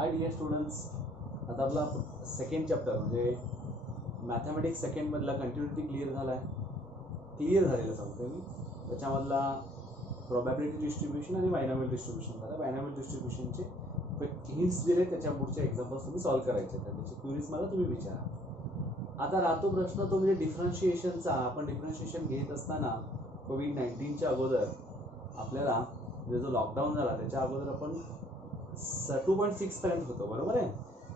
Hi dear students, आता आपला second chapter म्हणजे मॅथमॅटिक्स सेकंडमधला कंटिन्युटी क्लिअर झाला आहे. क्लिअर झालेलं सांगतो मी. त्याच्यामधला प्रोबॅबिलिटी डिस्ट्रीब्युशन आणि बायनॉमियल डिस्ट्रीब्युशन झालं. बायनॉमियल डिस्ट्रीब्युशनचे हिंट्स दिले, त्याच्या पुढचे एक्झाम्पल्स तुम्ही सॉल्व्ह करायचे, तर त्याची क्वेरीज मला तुम्ही विचारा. आता राहतो प्रश्न तो म्हणजे डिफरन्शिएशनचा. आपण डिफरन्शिएशन घेत असताना कोविड-19च्या अगोदर आपल्याला म्हणजे जो लॉकडाऊन झाला त्याच्या अगोदर आपण 2.6 पर्यंत होतो, बरोबर आहे.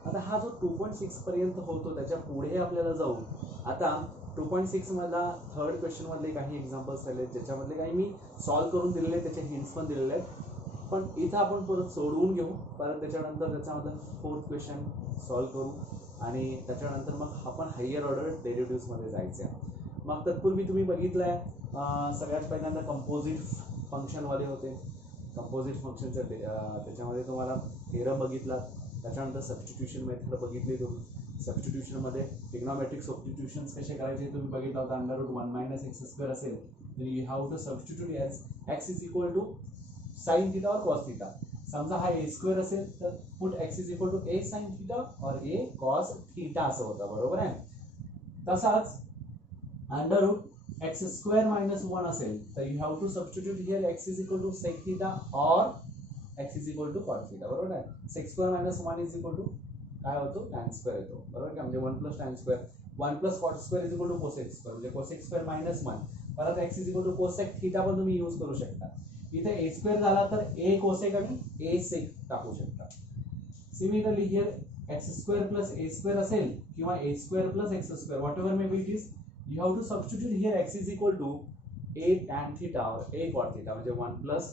आता हा जो 2.6 पर्यंत होतो त्याच्या पुढे आपल्याला जाऊ. आता 2.6 मधला थर्ड क्वेश्चन मधले काही एक्झाम्पल्स राहिले ज्याच्यामधले काही मी सॉल्व्ह करून दिलेले आहेत, त्याचे हिंट्स पण दिलेले आहेत. पण इथं आपण परत सोडवून घेऊ, परत त्याच्यानंतर त्याच्यामधलं फोर्थ क्वेश्चन सॉल्व्ह करू आणि त्याच्यानंतर मग आपण हायर ऑर्डर डेरिव्हेटिव्हमध्ये जायचं आहे. मग तत्पूर्वी तुम्ही बघितलं आहे सगळ्यात पहिल्यांदा कंपोजिट फंक्शनवाले होते. कंपोजिट फंक्शनच्या त्याच्यामध्ये तुम्हाला थेरम बघितला, त्याच्यानंतर सबस्टिट्यूशन मेथड बघितली. तुम्ही सबस्टिट्यूशनमध्ये ट्रिग्नोमेट्रिक सबस्टिट्यूशन्स कसे करायचे तुम्ही बघितलं होतं. √1 - x² असेल तर you have to substitute as x is equal to sine theta or cos theta. समजा हा a² असेल तर put x is equal to a sine theta or a cos theta असं होतं, बरोबर आहे. तसाच √x² - 1 असेल तर you have to substitute here x is equal to sec theta or x is equal to cot theta, बरोबर आहे. sec² - 1 is equal to काय होतो, tan² येतो, बरोबर का. म्हणजे 1 + tan², 1 + cot² is equal to cosec², म्हणजे cosec² - 1. परत x is equal to cosec theta पण तुम्ही यूज करू शकता. इथे a² झाला तर a cosec आणि a sec टाकू शकता. सिमिलरली हिअर x² + a² असेल किंवा a² + x², what ever may be it is, you have to substitute here x is equal to a tan theta or a cot theta, म्हणजे 1 +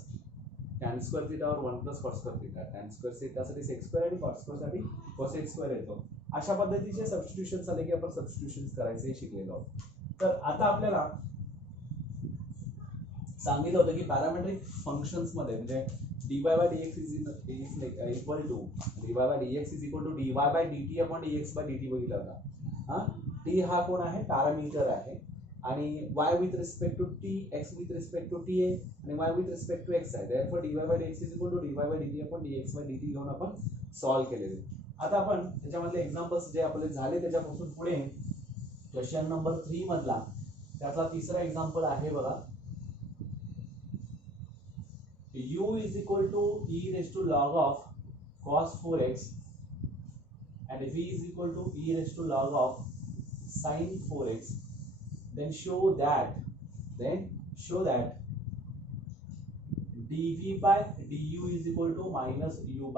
tan² theta और 1 + cot² theta. tan² theta साठी sec² आणि cot² साठी cosec² येतो. अशा पद्धतीचे substitutions आले की आपण सबस्टिट्यूशन्स करायचे शिकलेलो आहोत. तर आता आपल्याला सांगितलं होतं की पॅरामेट्रिक फंक्शन्स मध्ये म्हणजे dy/dx is equal to dy/dx is equal to dy/dt/dx/dt बघितला होता. t हा कोण आहे, पॅरामीटर आहे आणि y with respect to t, x with respect to t आहे आणि y with respect to x आहे. Therefore dy/dx is equal to dy/dt/dx/dt घेऊन आपण सॉल्व्ह केलेले. आता आपण त्याच्यामधले एक्झाम्पल्स जे आपले झाले त्याच्यापासून पुढे क्वेश्चन नंबर 3 मधला त्यातला तिसरा एक्झाम्पल आहे बघा. u is equal to e raised to log of cos 4x and v is equal to e raised to log of sin 4x, then show that dv/du is equal to -u/v.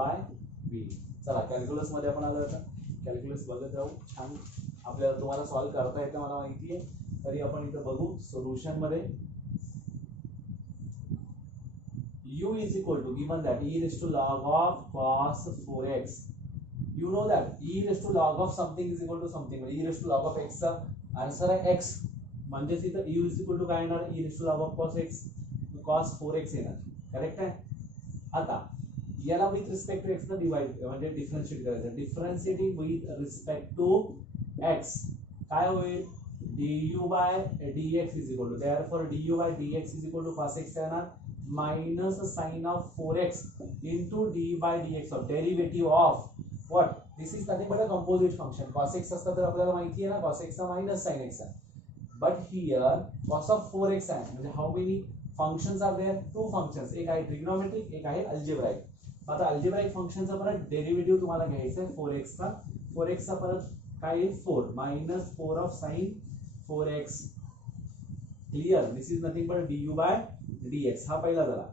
चला calculus मध्ये आपण आलो आता. Calculus बघत राहू. छान आपल्याला तुम्हाला सॉल्व्ह करता येतं मला माहिती आहे. तरी आपण इथं बघू सोल्युशन मध्ये. u is equal to, given that e raised to log of cos 4x, you know that e raised to log of something is equal to something. e raised to log of x चा answer आहे x, म्हणजे इथं u is equal to काय येणार, e raised to log of cos x, cos 4x येणार, correct आहे. आता याला विथ रिस्पेक्ट टू x ला डिवाइड म्हणजे डिफरन्शिएट करायचं. Differentiating with respect to x काय होईल, du/dx is equal to, therefore du/dx is equal to cos x येणार minus sin of 4x into d/dx of derivative of what, this is nothing but a composite function. cos x असता तर आपल्याला माहिती आहे ना, cos x चा minus sin x आहे, but here cos of 4x आहे. म्हणजे how many functions are there, two functions, एक आहे ट्रिग्नोमेट्रिक, एक आहे अल्जेब्राइक. आता अल्जेब्राइक फंक्शनचा परत डेरिव्हेटिव्ह तुम्हाला घ्यायचा आहे 4x चा परत काय येईल 4 -4 of sin 4x. Clear, this is nothing but du/dx. हा पहिला झाला.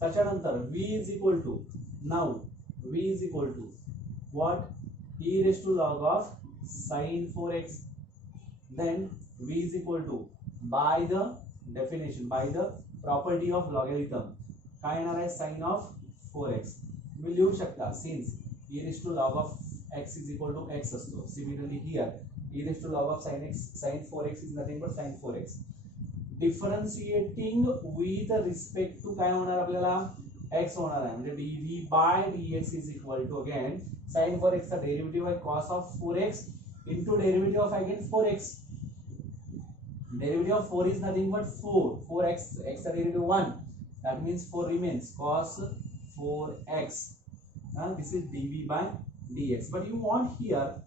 त्याच्यानंतर v is equal to, now v is equal to what, e raised to log of sin 4x. then v is equal to, by the definition, by the property of logarithm, काय येणार आहे sin of 4x. तुम्ही लिहू शकता since e raised to log of x is equal to x असतो. Similarly here e raised to log of sin 4x is nothing but sin 4x. Differentiating with respect to काय होणार आपल्याला, x होणार आहे. म्हणजे dv/dx is equal to again sin 4x चा derivative आहे cos of 4x into derivative of again 4x. derivative of 4 is nothing but 4x, x चा derivative 1, that means 4 remains cos 4x This is dv by dx, but you want here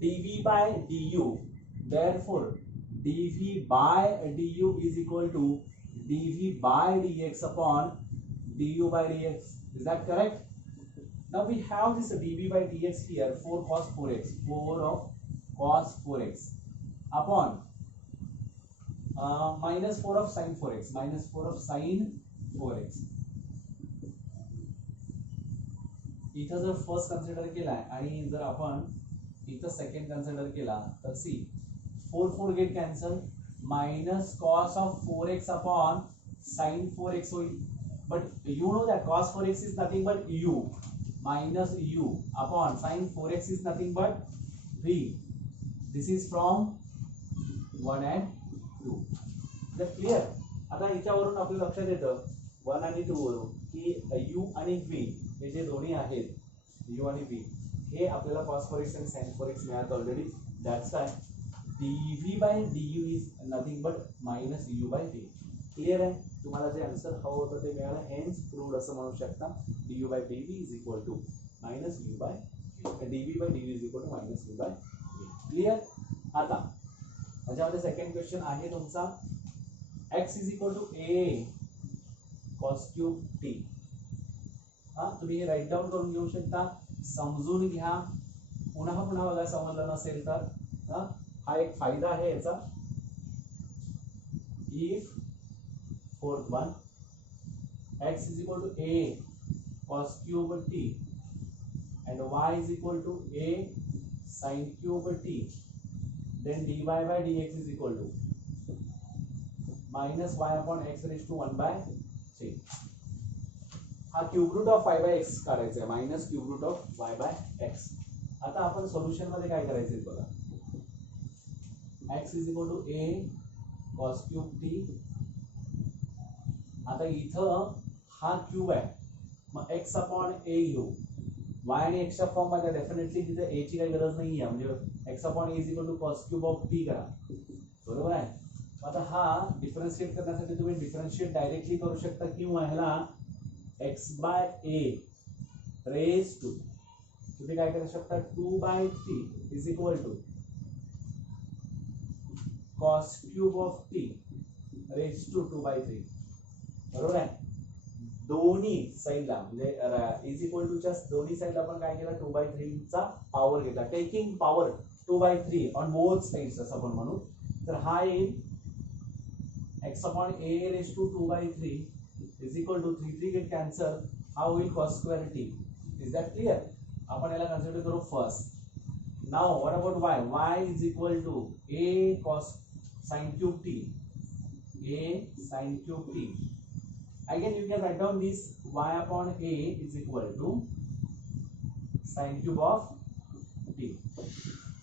dv by du. Therefore, dv by du is equal to dv by dx upon du by dx. Is that correct? Now we have this dv by dx here, 4 cos 4x, 4 of cos 4x upon minus 4 of sin 4x, minus 4 of sin 4x. इथं जर first consider केलाय आणि जर आपण इथं second consider केला तर see 4 4 get cancel, minus cos of 4x upon sin 4x होईल. But you know that cos 4x is nothing but u minus u upon sin 4x is nothing but v. This is from 1 and 2. That clear? आता याच्यावरून आपल्या लक्षात येतं 1 आणि 2 वरून की u आणि v हे जे दोन्ही आहेत u आणि v हे आपल्याला cos 4x आणि sin 4x मिळालं already. That's why dv by du is nothing but minus u by v. Clear आहे? तुम्हाला जे आन्सर हवं होतं ते मिळालं, हेन्स प्रूव्ड असं म्हणू शकता. du by dv is equal to minus u by dv by du is equal to minus u by v. Clear? आता त्याच्यामध्ये सेकंड क्वेश्चन आहे तुमचा x is equal to a cos cube t. तुम्ही हे right down करून घेऊ शकता, समजून घ्या, पुन्हा पुन्हा बघा समजलं नसेल तर. हा एक फायदा आहे याचा. If fourth one x is equal to a cos cube t and y is equal to a sin cube t, then dy by dx is equal to minus y upon x raised to 1 by 3. हा cube root of y by x काढायचा आहे, minus cube root of y by x. आता आपण solution मध्ये काय करायचंय बघा. x is equal to a cos cube t. आता इथं हा क्यूब आहे, मग x अपॉन a घेऊ. y आणि x च्या फॉर्म मध्ये डेफिनेटली तिथे a ची काही गरज नाही आहे, म्हणजे x upon a is equal to cos cube of t करा. बरोबर आहे? आता हा डिफरन्शिएट करण्यासाठी तुम्ही डिफरन्शिएट डायरेक्टली करू शकता किंवा ह्याला x by a raised to तुम्ही काय करू शकता 2 by 3 is equal to cos cube of t raised to 2 by 3. बरोबर आहे? दोन्ही साइडला म्हणजे इज इक्वल टू च्या दोन्ही साइडला आपण काय केलं 2 by 3 चा पॉवर घेतला, taking power 2 by 3 on both sides असं आपण म्हणू. तर हा येईल x upon a raised to 2 by 3 is equal to 3 3 get cancel. How will cos square t? Is that clear? आपण याला कन्सिडर करू first. Now what about y? Y is equal to a cos sin cube t. A sin cube t. Again you can write down this y upon a is equal to sin cube of t.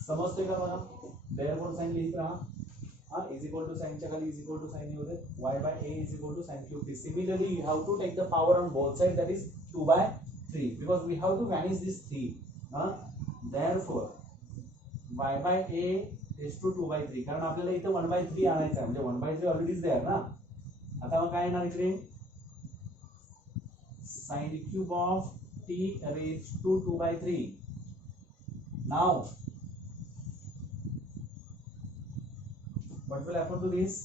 समजते का बघा? Therefore sin लिहित राहा. Is equal to sin च्या खाली is equal to sin होते, y by a is equal to sin cube t. Similarly you have to take the power on both sides, that is 2 by 3, because we have to vanish this 3. Therefore y by a is to 2 by 3, कारण आपल्याला इथे 1 by 3 आणायचं आहे, म्हणजे 1 by 3 already is there ना. आता मग काय येणार इकडे sin cube of t raised to 2 by 3. Now what will happen to this?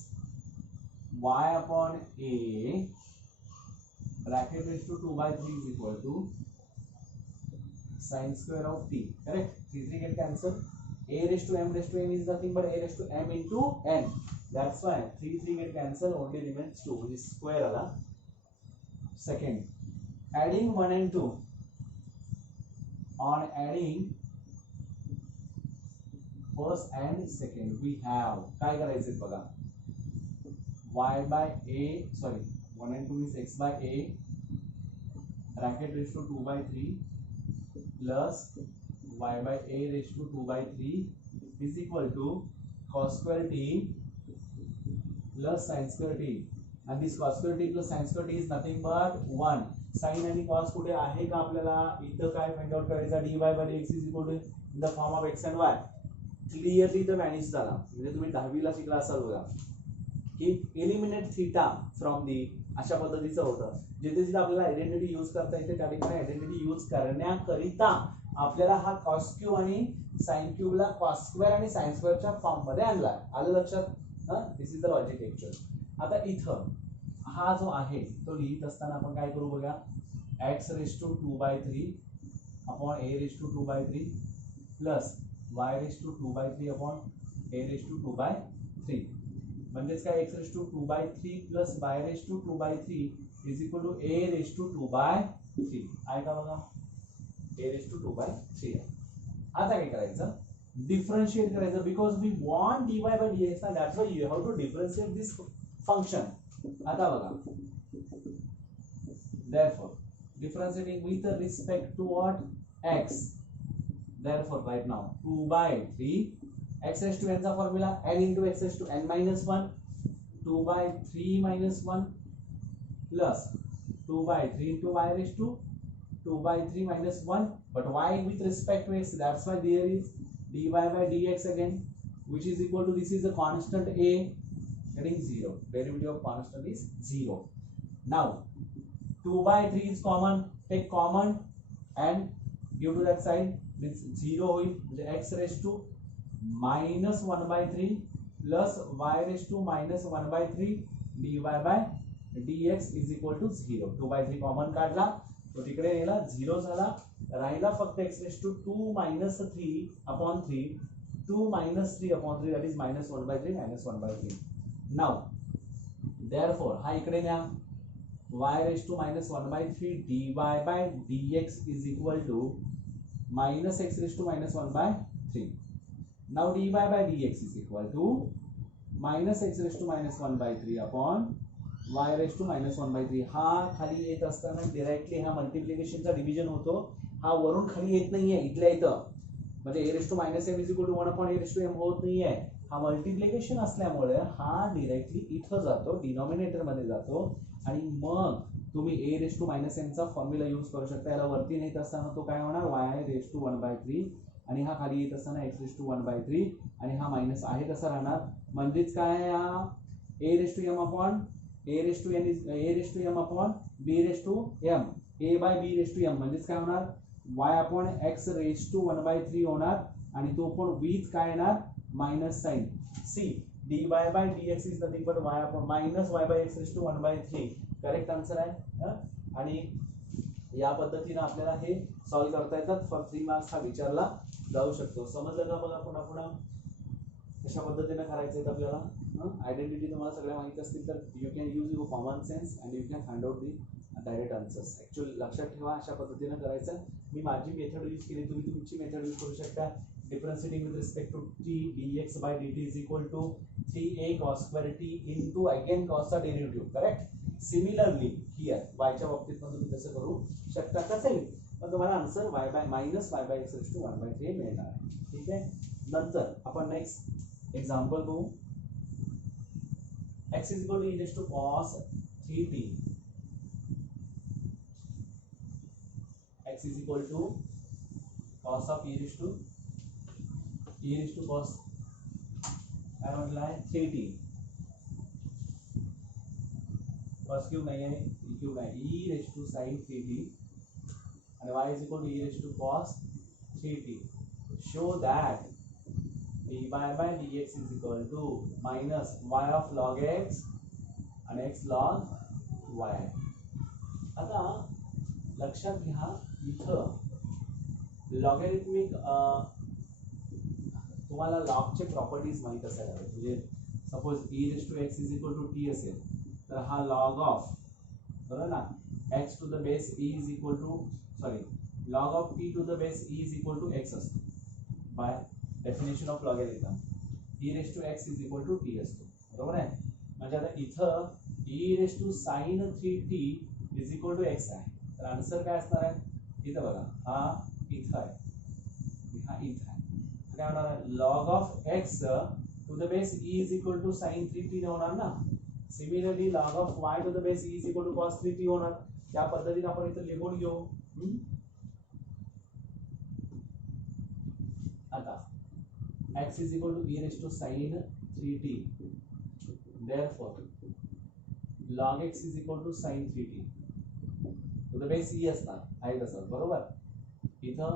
Y upon a bracket raised to 2 by 3 is equal to sin square of t. Correct? 3 3 get cancel. A raised to m is nothing but a raised to m into n. That's why 3 3 get cancel, only remains 2, which is square ala. Second, adding 1 and 2. On adding first and second we have काय करायचं बघा, y by a, sorry 1 and 2 is x by a bracket raised to 2 by 3 plus y by a raised to 2 by 3 is equal to cos square t plus sin square t. and this cos square t plus sin square t is nothing but 1. sin आणि cos कुठे आहे का आपल्याला इथं काय find out करायचा, dy by dx is equal to in the form of x and y. Clearly तो वॅनिश झाला. म्हणजे तुम्ही 10वी ला शिकला असाल बघा की एलिमिनेट थीटा फ्रॉम दी अशा पद्धतीचं होतं. जिथे जिथे आपल्याला आयडेंटिटी यूज करता येते त्या ठिकाणी आयडेंटिटी यूज करण्याकरिता आपल्याला हा कॉस क्यूब आणि साइन क्यूबला कॉस स्क्वेअर आणि साइन स्क्वेअरच्या फॉर्म मध्ये आणला. आलं लक्षात? दिस इज द लॉजिक एक्चुअल. आता इथं हा जो आहे तो लिहित असताना आपण काय करू बघा, x raise to 2/3 upon a raise to 2/3 plus y raise to 2/3 upon a raise to 2/3. म्हणजेच काय, x raise to 2/3 plus y raise to 2/3 is equal to a raise to 2/3 आहे का बघा. a रेज टू 2/3 आहे. आता काय करायचं, differentiate करायचं, because we want dy by dx ना, that's why you have to differentiate this function. आता बघा, therefore differentiating with respect to what, x. Therefore right now 2/3 x raised to n चा formula n into x raised to n minus 1 2/3 minus 1 plus 2/3 into y raised to 2/3 minus 1, but y with respect to x, that's why there is dy by dx again, which is equal to, this is a constant a, getting 0. Derivative of constant is 0. Now 2/3 is common, take common and give to that side, means 0 होईल. म्हणजे x raised to minus 1/3 plus y raised to minus 1/3 dy by dx is equal to 0. 2/3 common काढला तो तिकडे गेला, 0 झाला, राहिला फक्त x raised to 2 minus 3 upon 3, 2 minus 3 upon 3, that is minus 1/3 minus 1/3. Now therefore हा इकडे न्या, y raised to minus 1/3 dy by dx is equal to minus x raised to minus 1/3. Now dy by dx is equal to minus x raised to minus 1/3 upon y raised to minus 1/3. हा खाली येत असताना directly हा मल्टिप्लिकेशनचा division होतो, हा वरून खाली येत नाहीये, इथल्या इथं, म्हणजे a raised to minus m is equal to 1 upon a raised to m होत नाहीये. हा मल्टिप्लिकेशन असल्यामुळे हा डायरेक्टली इथं जातो, डिनॉमिनेटर मध्ये जातो, आणि मग तुम्ही a raised to minus m चा फॉर्म्युला यूज करू शकता. याला वरती नेत असताना तो काय होणार, y raised to 1/3, आणि हा खाली येत असताना x raised to 1/3, आणि हा मायनस आहे तसा राहणार. म्हणजेच काय, हा a raised to m upon a raised to n is a raised to m upon b raised to m, a by b raised to m, म्हणजेच काय होणार, y upon x raised to 1/3 होणार, आणि तो पण विथ काय येणार, minus sine. See dy by dx is nothing but y upon minus y by x raised to 1/3. Correct answer आहे. आणि या पद्धतीने आपल्याला हे सॉल्व्ह करता येतात. फॉर 3 मार्क्स हा विचारला जाऊ शकतो. समजलं का बघा, पुन्हा पुन्हा कशा पद्धतीने करायचं आहे आपल्याला. आयडेंटिटी तुम्हाला सगळ्या माहिती असतील तर you can use your common sense and you can find out the direct answers. Actually लक्षात ठेवा, अशा पद्धतीने करायचं. मी माझी मेथड यूज केली, तुम्ही तुमची मेथड यूज करू शकता. Differentiating with respect to t dx by dt is equal to 3a cos square t into again cos चा derivative. Correct. Similarly here y च्या बाबतीत पण तुम्ही तसं करू शकता. कसं येईल, पण तुम्हाला answer y by minus y by x raised to 1/3 मिळणार आहे. ठीक आहे. नंतर आपण नेक्स्ट एक्झाम्पल बघू. x is equal to e raised to cos 3t. x is equal to cos of e raised to cos काय म्हटलं आहे 3t. cos क्यूब नाही आहे, e क्यूब आहे, e raised to sin 3t, and y is equal to e raised to cos 3t. Show that dy by dx is equal to minus y of log x and x log y. आता लक्षात घ्या, इथं logarithmic तुम्हाला लॉगचे properties माहित असायला हवे. म्हणजे suppose e raised to x is equal to t असेल तर हा log of, बरोबर ना, x to the base e is equal to log of t to the base e is equal to x असतो. By definition of logarithm e raised to x is equal to t असतो. बरोबर आहे. म्हणजे आता इथं e raised to sin 3t is equal to x आहे. तर answer काय असणार आहे, इथं बघा, हा इथं आहे, हा इथं आहे. काय होणार आहे, log of x to the base e is equal to sin 3t होणार ना. Similarly log of y to the base e is equal to cos 3t होणार. त्या पद्धतीने आपण इथं लिहून घेऊ. आता x is equal to e raised to sin 3t. Therefore log x is equal to sin 3t. तो द बेस ई असणार आहे तसं बरोबर. इथं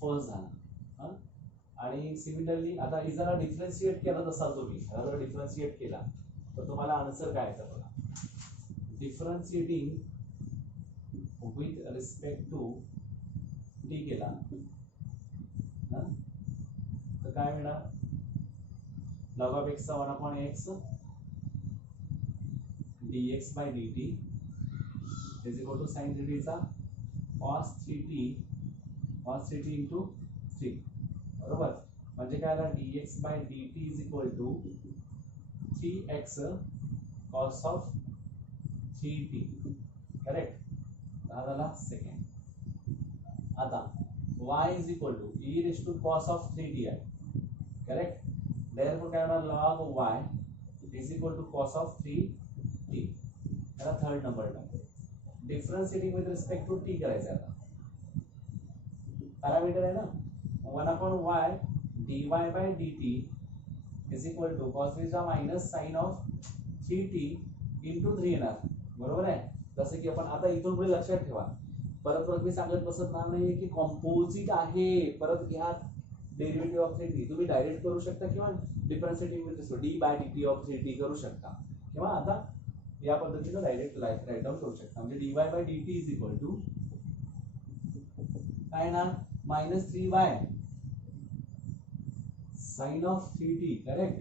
फर्स्ट झाला हा. आणि सिमिलरली आता इजाला डिफरन्शिएट केला तसा तुम्ही जर डिफरन्शिएट केला तर तुम्हाला आन्सर काय येतं बघा. Differentiating with respect to t केला तर काय मिळणार. log of x चा 1/x dx by dt is equal to sin 3t चा cos 3t into 3 बरोबर. म्हणजे काय आला dx by dt is equal to 3x cos of 3t correct. हा झाला सेकंड. आता y is equal to e raised to cos of 3t आहे correct. therefore काय होणार log y is equal to cos of 3t. याला third number टाकतो. Differentiating with respect to t करायचं आता. पॅरामीटर आहे ना 1/y dy by dt is equal to cos 3 चा minus sin of 3t into 3 येणार बरोबर आहे. जसं की आपण आता इथून पुढे लक्षात ठेवा परत मी सांगत बसणार नाही की कॉम्पोजिट आहे परत घ्या डेरिव्हेटिव्ह ऑफ 3t. तुम्ही डायरेक्ट करू शकता किंवा differentiating with d by dt of 3t करू शकता किंवा आता या पद्धतीने डायरेक्ट राईट डाऊन करू शकता. म्हणजे dy by dt is equal to काय ना minus 3y sine of 3t correct.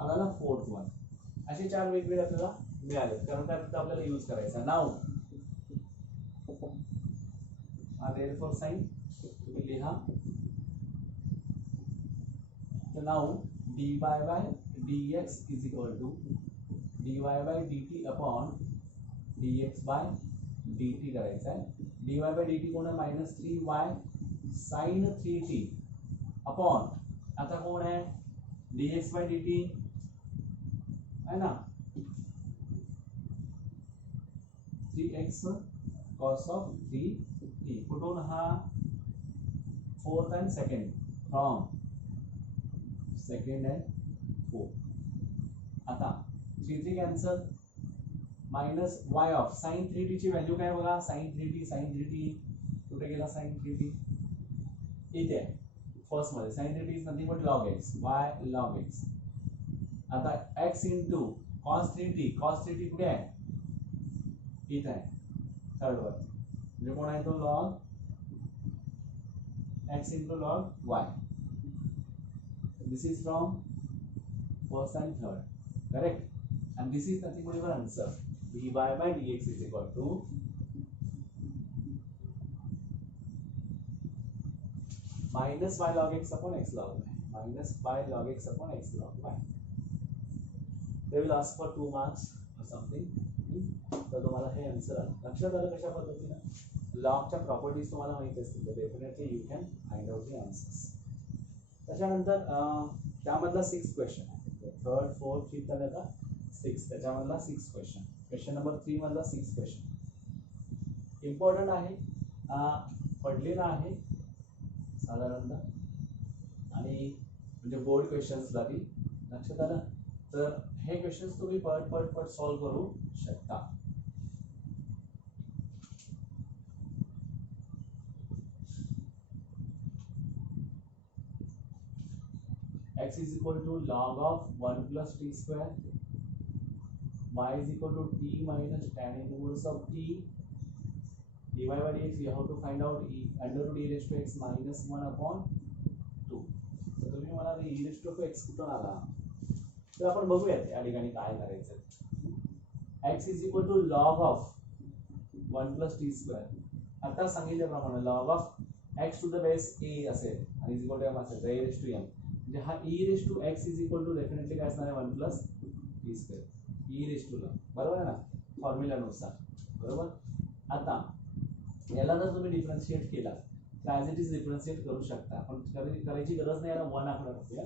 आला फोर्थ वन. असे चार वेगवेगळे आपल्याला मिळाले कारण त्यात आपल्याला यूज करायचा. नाव हा therefore साइन तुम्ही लिहा. तर नाव dy by dx is equal to dy by dt upon dx by dt करायचा आहे. dy by dt कोण आहे minus 3y sign 3t upon आता कोण आहे dx by dt है ना 3x cos of 3t. कुठून हा fourth and second from second and fourth. आता 3 cancel minus y of sin 3t ची व्हॅल्यू काय बघा. sin 3t कुठे गेला sin 3t इथे आहे फर्स्ट मध्ये. sin 3t is nothing but log x y log x. आता x into cos 3t कुठे आहे इथे आहे थर्ड वर. म्हणजे कोण आहे तो log x into log y. This is from first and third correct and this is nothing but your answer. dy by dx is equal to minus y log x upon x log y minus y log x upon x log y. They will ask for 2 marks or something. तर तुम्हाला हे answer लक्षात आलं कशा पद्धतीने लॉगच्या properties तुम्हाला माहिती असतील तर definitely you can find out the answers. त्याच्यानंतर त्यामधला 6 क्वेश्चन आहे. थर्ड फोर्थ फिफ्थ आणि आता 6 त्याच्यामधला 6 क्वेश्चन. क्वेश्चन नंबर 3 मधला 6 क्वेश्चन इम्पॉर्टंट आहे. पडलेला आहे साधारणतः आणि म्हणजे बोर्ड क्वेश्चन्स साठी लक्षात आलं तर हे क्वेश्चन्स तुम्ही पट सॉल्व करू शकता. x is equal to log of 1 plus t square, y is equal to t minus tan inverse of t, dy by dx you have to find out e under root e raised to x minus 1 upon 2. तर तुम्ही मला e raised to x कुठून आला तर आपण बघूयात या ठिकाणी काय करायचं. x is equal to log of 1 plus t square. आता सांगितल्याप्रमाणे log of x to the base a असेल आणि is equal to m असेल तर a raised to m म्हणजे हा e raised to x is equal to definitely काय असणार आहे 1 plus t square e raised to ला बरोबर आहे ना फॉर्म्युला नुसार बरोबर. आता याला जर तुम्ही डिफरन्शिएट केला तर ॲज इट इज डिफरन्शिएट करू शकता पण करायची गरज नाही. याला 1 आकडा टाकूया.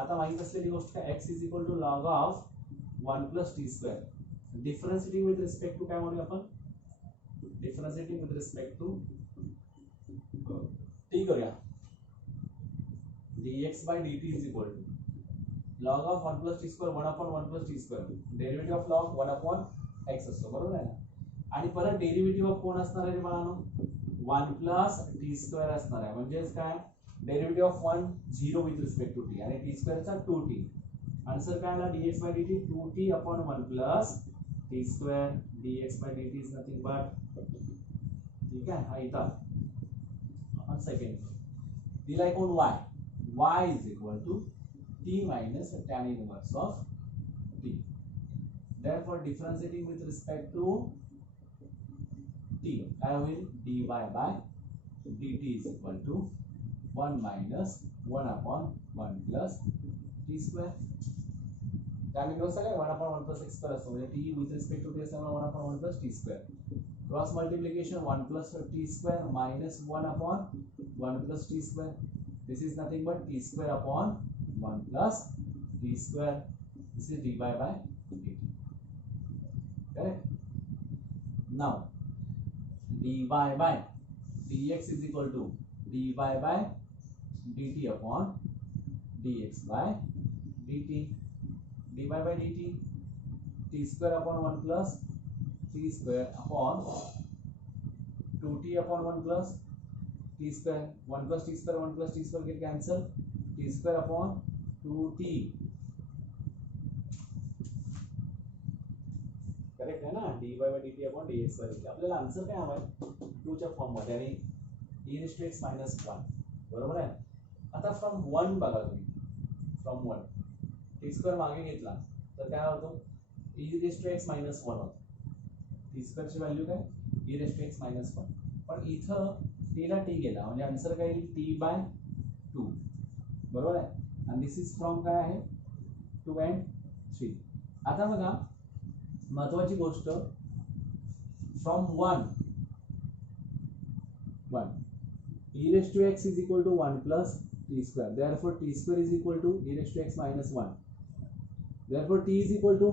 आता माहित असलेली गोष्ट काय x is equal to log of 1 plus t square. Differentiating with respect to काय म्हणूया आपण differentiating with respect to t करूया. dx by dt is equal to log of 1 plus t square 1 upon 1 plus t square. Derivative of log 1 upon x असतो, बरोबर आहे ना. आणि परत डेरिव्हेटिव्ह ऑफ कोण असणार आहे बाळांनो, 1 प्लस टी स्क्वेअर असणार आहे. म्हणजेच काय, derivative of 1 0 with respect to t आणि टी स्क्वेअरचा 2t. आन्सर काय आला, dx by dt 2t upon 1 plus t square. dx by dt is nothing but, ठीक आहे, हा इथं आपण सेकंड दिलाय कोण, y is equal to t minus tan inverse of t. Therefore differentiating with respect to t, काय होईल, dy by dt is equal to 1 minus 1 upon 1 plus t square. tan inverse काय 1 upon 1 plus x square असतो, म्हणजे t with respect to t असल्यामुळे 1 upon 1 plus t square. Cross multiplication 1 plus t square minus 1 upon 1 plus t square. This is nothing but t square upon 1 plus t square. This is dy by dt. Correct? Now dy by dx is equal to dy by dt upon dx by dt. dy by dt t square upon 1 plus t square upon 2t upon 1 plus t square. 1 plus t square 1 plus t square get cancelled. t square upon 2t. Correct आहे ना, dy by dt upon dx by dt. आपल्याला answer काय हवा आहे, 2 च्या form मध्ये आणि e raised to x minus 1, बरोबर आहे. आता फ्रॉम 1 बघा तुम्ही, फ्रॉम 1 t स्क्वेअर मागे घेतला तर काय होतो, e raised to x minus 1 होतो. t स्क्वेअर ची व्हॅल्यू काय, e raised to x minus 1. पण इथं t ला t गेला म्हणजे आन्सर काय येईल, t by 2, बरोबर आहे. आणि दिस इज फ्रॉम काय आहे, 2 and 3. आता बघा महत्वाची गोष्ट, from 1 e raised to x is equal to 1 plus t square. Therefore t square is equal to e raised to x minus 1. Therefore t is equal to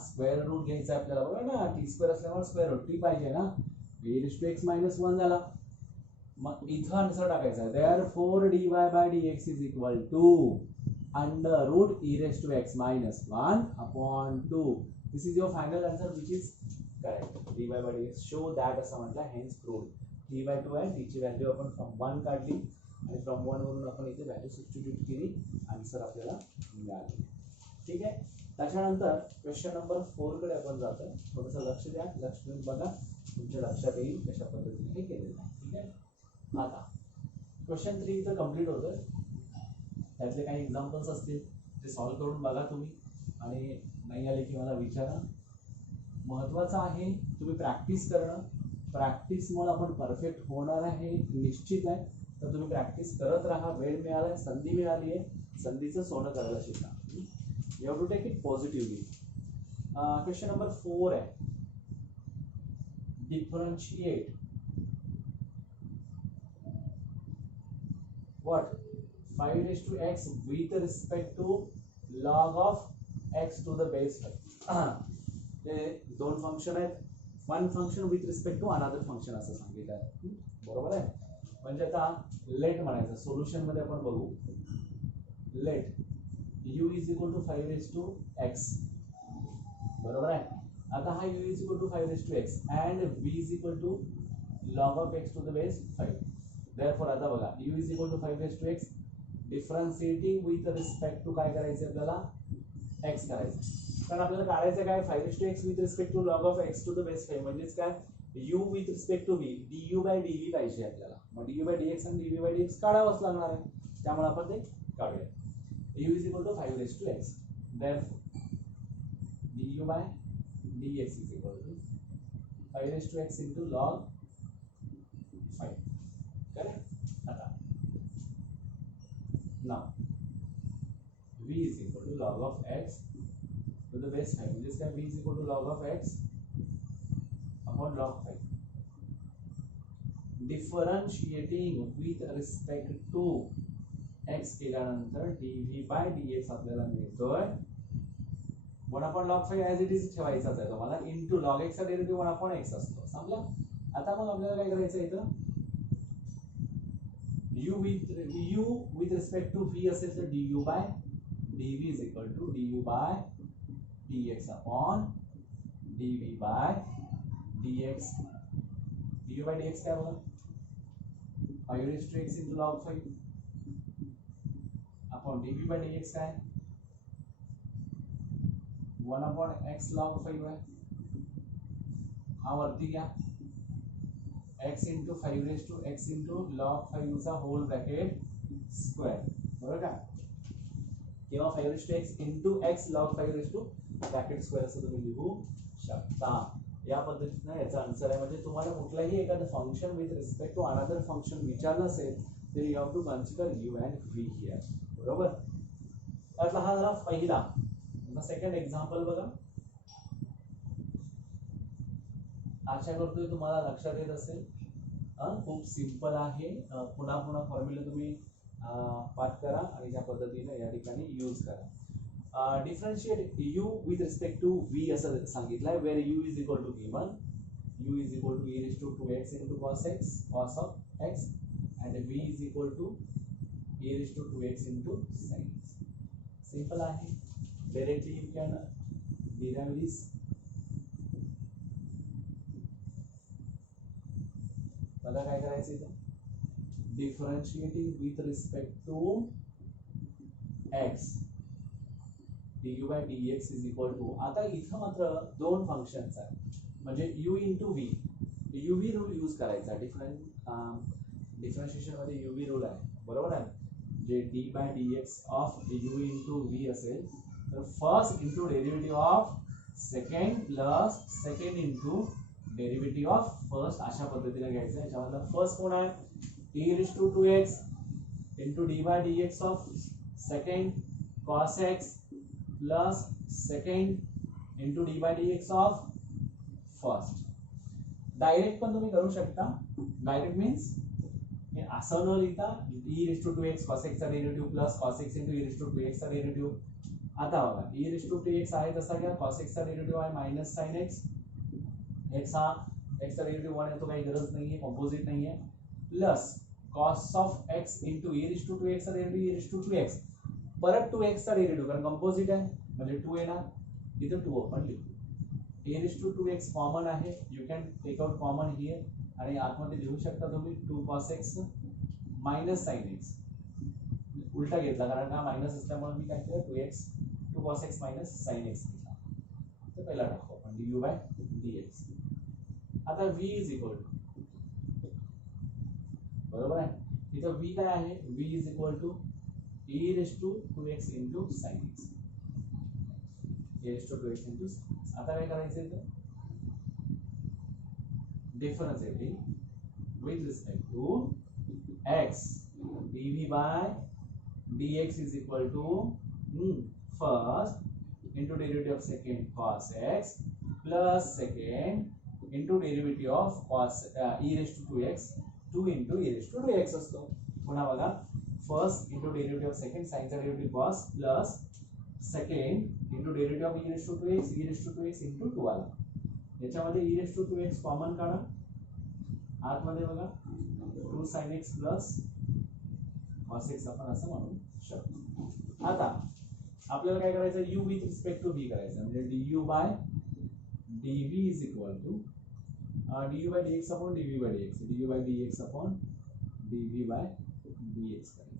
square root घ्यायचा आपल्याला, बरोबर ना, t स्क्वेअर असल्यामुळे square root t पाहिजे ना. e raised to x minus 1 झाला, मग इथं आन्सर टाकायचा. Therefore dy by dx is equal to under root e raised to x minus 1 upon 2. This is your final answer which is correct. dy by dx show that असं म्हटलं, hence proved. t by 2 आहे, t ची value आपण from 1 काढली आणि from 1 वरून आपण इथे व्हॅल्यू सबस्टिट्यूट केली, आन्सर आपल्याला मिळाले. ठीक आहे. त्याच्यानंतर क्वेश्चन नंबर 4 कडे आपण जातोय. थोडंसं लक्ष द्या, लक्ष देऊन बघा, तुमच्या लक्षात येईल कशा पद्धतीने हे केलेलं आहे. ठीक आहे. आता क्वेश्चन 3 इथं कम्प्लीट होतोय. त्यातले काही एक्झाम्पल्स असतील ते सॉल्व्ह करून बघा तुम्ही, आणि नाही आले की मला विचारा. महत्वाचं आहे तुम्ही प्रॅक्टिस करणं. प्रॅक्टिसमुळे आपण परफेक्ट होणार आहे निश्चित आहे. तर तुम्ही प्रॅक्टिस करत राहा. वेळ मिळाला, संधी मिळाली आहे, संधीचं सोनं करायला शिका. You have to take it positively. Question number 4 आहे, differentiate what 5 raised to x with respect to log of x to the base 5. हे दोन फंक्शन आहेत, one function with respect to another function असं सांगितलं आहे, बरोबर आहे. म्हणजे आता लेट म्हणायचं, सोल्युशन मध्ये आपण बघू. Let u is equal to 5 raised to x, बरोबर आहे. आता हा u is equal to 5 raised to x and v is equal to log of x to the base 5. Therefore आता बघा, u is equal to 5 raised to x, differentiating with respect to काय करायचं आपल्याला, x करायचं. कारण आपल्याला काढायचं काय, 5 raised to x with respect to log of x to the base 5, म्हणजेच काय, u with respect to v, du by dv पाहिजे आपल्याला. मग du by dx आणि dv by dx काढावंच लागणार आहे, त्यामुळे आपण ते काढूया. u is equal to 5 raised to x, therefore du by dx is equal to 5 raised to x into log 5. Correct? Now v is equal to log of x to the base 5. This time v is equal to log of x upon log 5. Differentiating with respect to x केल्यानंतर dv by dx आपल्याला मिळतोय 1 upon log 5 as it is ठेवायचाच आहे तुम्हाला, into log x चा derivative 1 upon x असतो. समजलं? आता मग आपल्याला काय करायचं आहे इथं, u with respect to v असेल तर du by dv is equal to du by dx upon dv by dx. dv by dx काय बघा 5 raised to x into log 5 upon dv by dx काय 1 अपॉन x log 5 है. हा वरती घ्या x into 5 raised to x into log 5 चा hole bracket square. बरोबर का किंवा 5 raised to x into x log 5 raised to bracket square असं तुम्ही लिहू शकता. या पद्धतीने याचा आन्सर आहे. म्हणजे तुम्हाला कुठलाही एखादं function with respect to another function विचारलं असेल तर you have to consider u and v here. बरोबर. त्यातला हा झाला पहिला. सेकंड एक्झाम्पल बघा. आशा करतोय तुम्हाला लक्षात येत असेल. खूप सिंपल आहे. पुन्हा पुन्हा फॉर्म्युला तुम्ही पाठ करा आणि त्या पद्धतीने या ठिकाणी यूज करा. Differentiate u with respect to v असं सांगितलंय. Where u is equal to v1, u is equal to e raised to 2x into cos x cos of x and v is equal to e raised to 2x into sin x. Simple आहे. Directly you can derive this. मला काय करायचं इथं differentiating with respect to x du by dx is equal to. आता इथं मात्र दोन functions आहेत म्हणजे u into v. uv rule use करायचा. डिफरन्शिएशन मध्ये uv रूल आहे. बरोबर आहे. जे d by dx of u into v असेल तर first into derivative of second plus second into derivative of first अशा पद्धतीने घ्यायचं. याच्यामधला फर्स्ट कोण आहे e raised to 2x into d by dx of second cos x plus second into d by dx of first. Direct पण तुम्ही करू शकता. Direct means असं न लिहिता e raised to 2x cos x चा derivative plus cos x into e raised to 2x चा derivative. आता बघा e raised to 2x आहे तसा घ्या. cos x चा डेरिव्हेटिव्ह आहे मायनस sin x. x हा x चा डेरिव्हेटिव्ह 1 आहे तो काही गरज नाहीये कॉम्पोजिट नाहीये. Plus cos of x into e raised to 2x चा derivative e raised to 2x परत 2x चा डेरिव्हेटिव्ह कारण कंपोजिट आहे म्हणजे 2 येणार. इथे 2 आपण लिहू. e raised to 2x common आहे. You can take out common here आणि आतमध्ये लिहू शकता तुम्ही 2 cos x minus sin x. उलटा घेतला कारण हा मायनस असल्यामुळे मी काय केलं 2 cos x minus sin x घेतला. तर पहिला टाकू आपण du by dx. आता v इज इक्वल टू बरोबर आहे. इथं v काय आहे v is equal to e raised to 2x into sin x. e raised to 2x into sin x. आता काय करायचं इथं differentiating with respect to x dv by dx is equal to first into derivative of second cos x plus second into derivative of cos e raised to 2x 2 into e raised to 2x असतो. पुन्हा बघा first into derivative of second sin चा derivative cos plus second into derivative of e raised to 2x into 2 आला. याच्यामध्ये e raised to 2x common काढा. आतमध्ये बघा 2 sin x plus cos x आपण असं म्हणू शकतो. आता आपल्याला काय करायचं u with respect to v करायचं म्हणजे du by dv is equal to du by dx upon dv by dx du by dx upon dv by dx करायचं.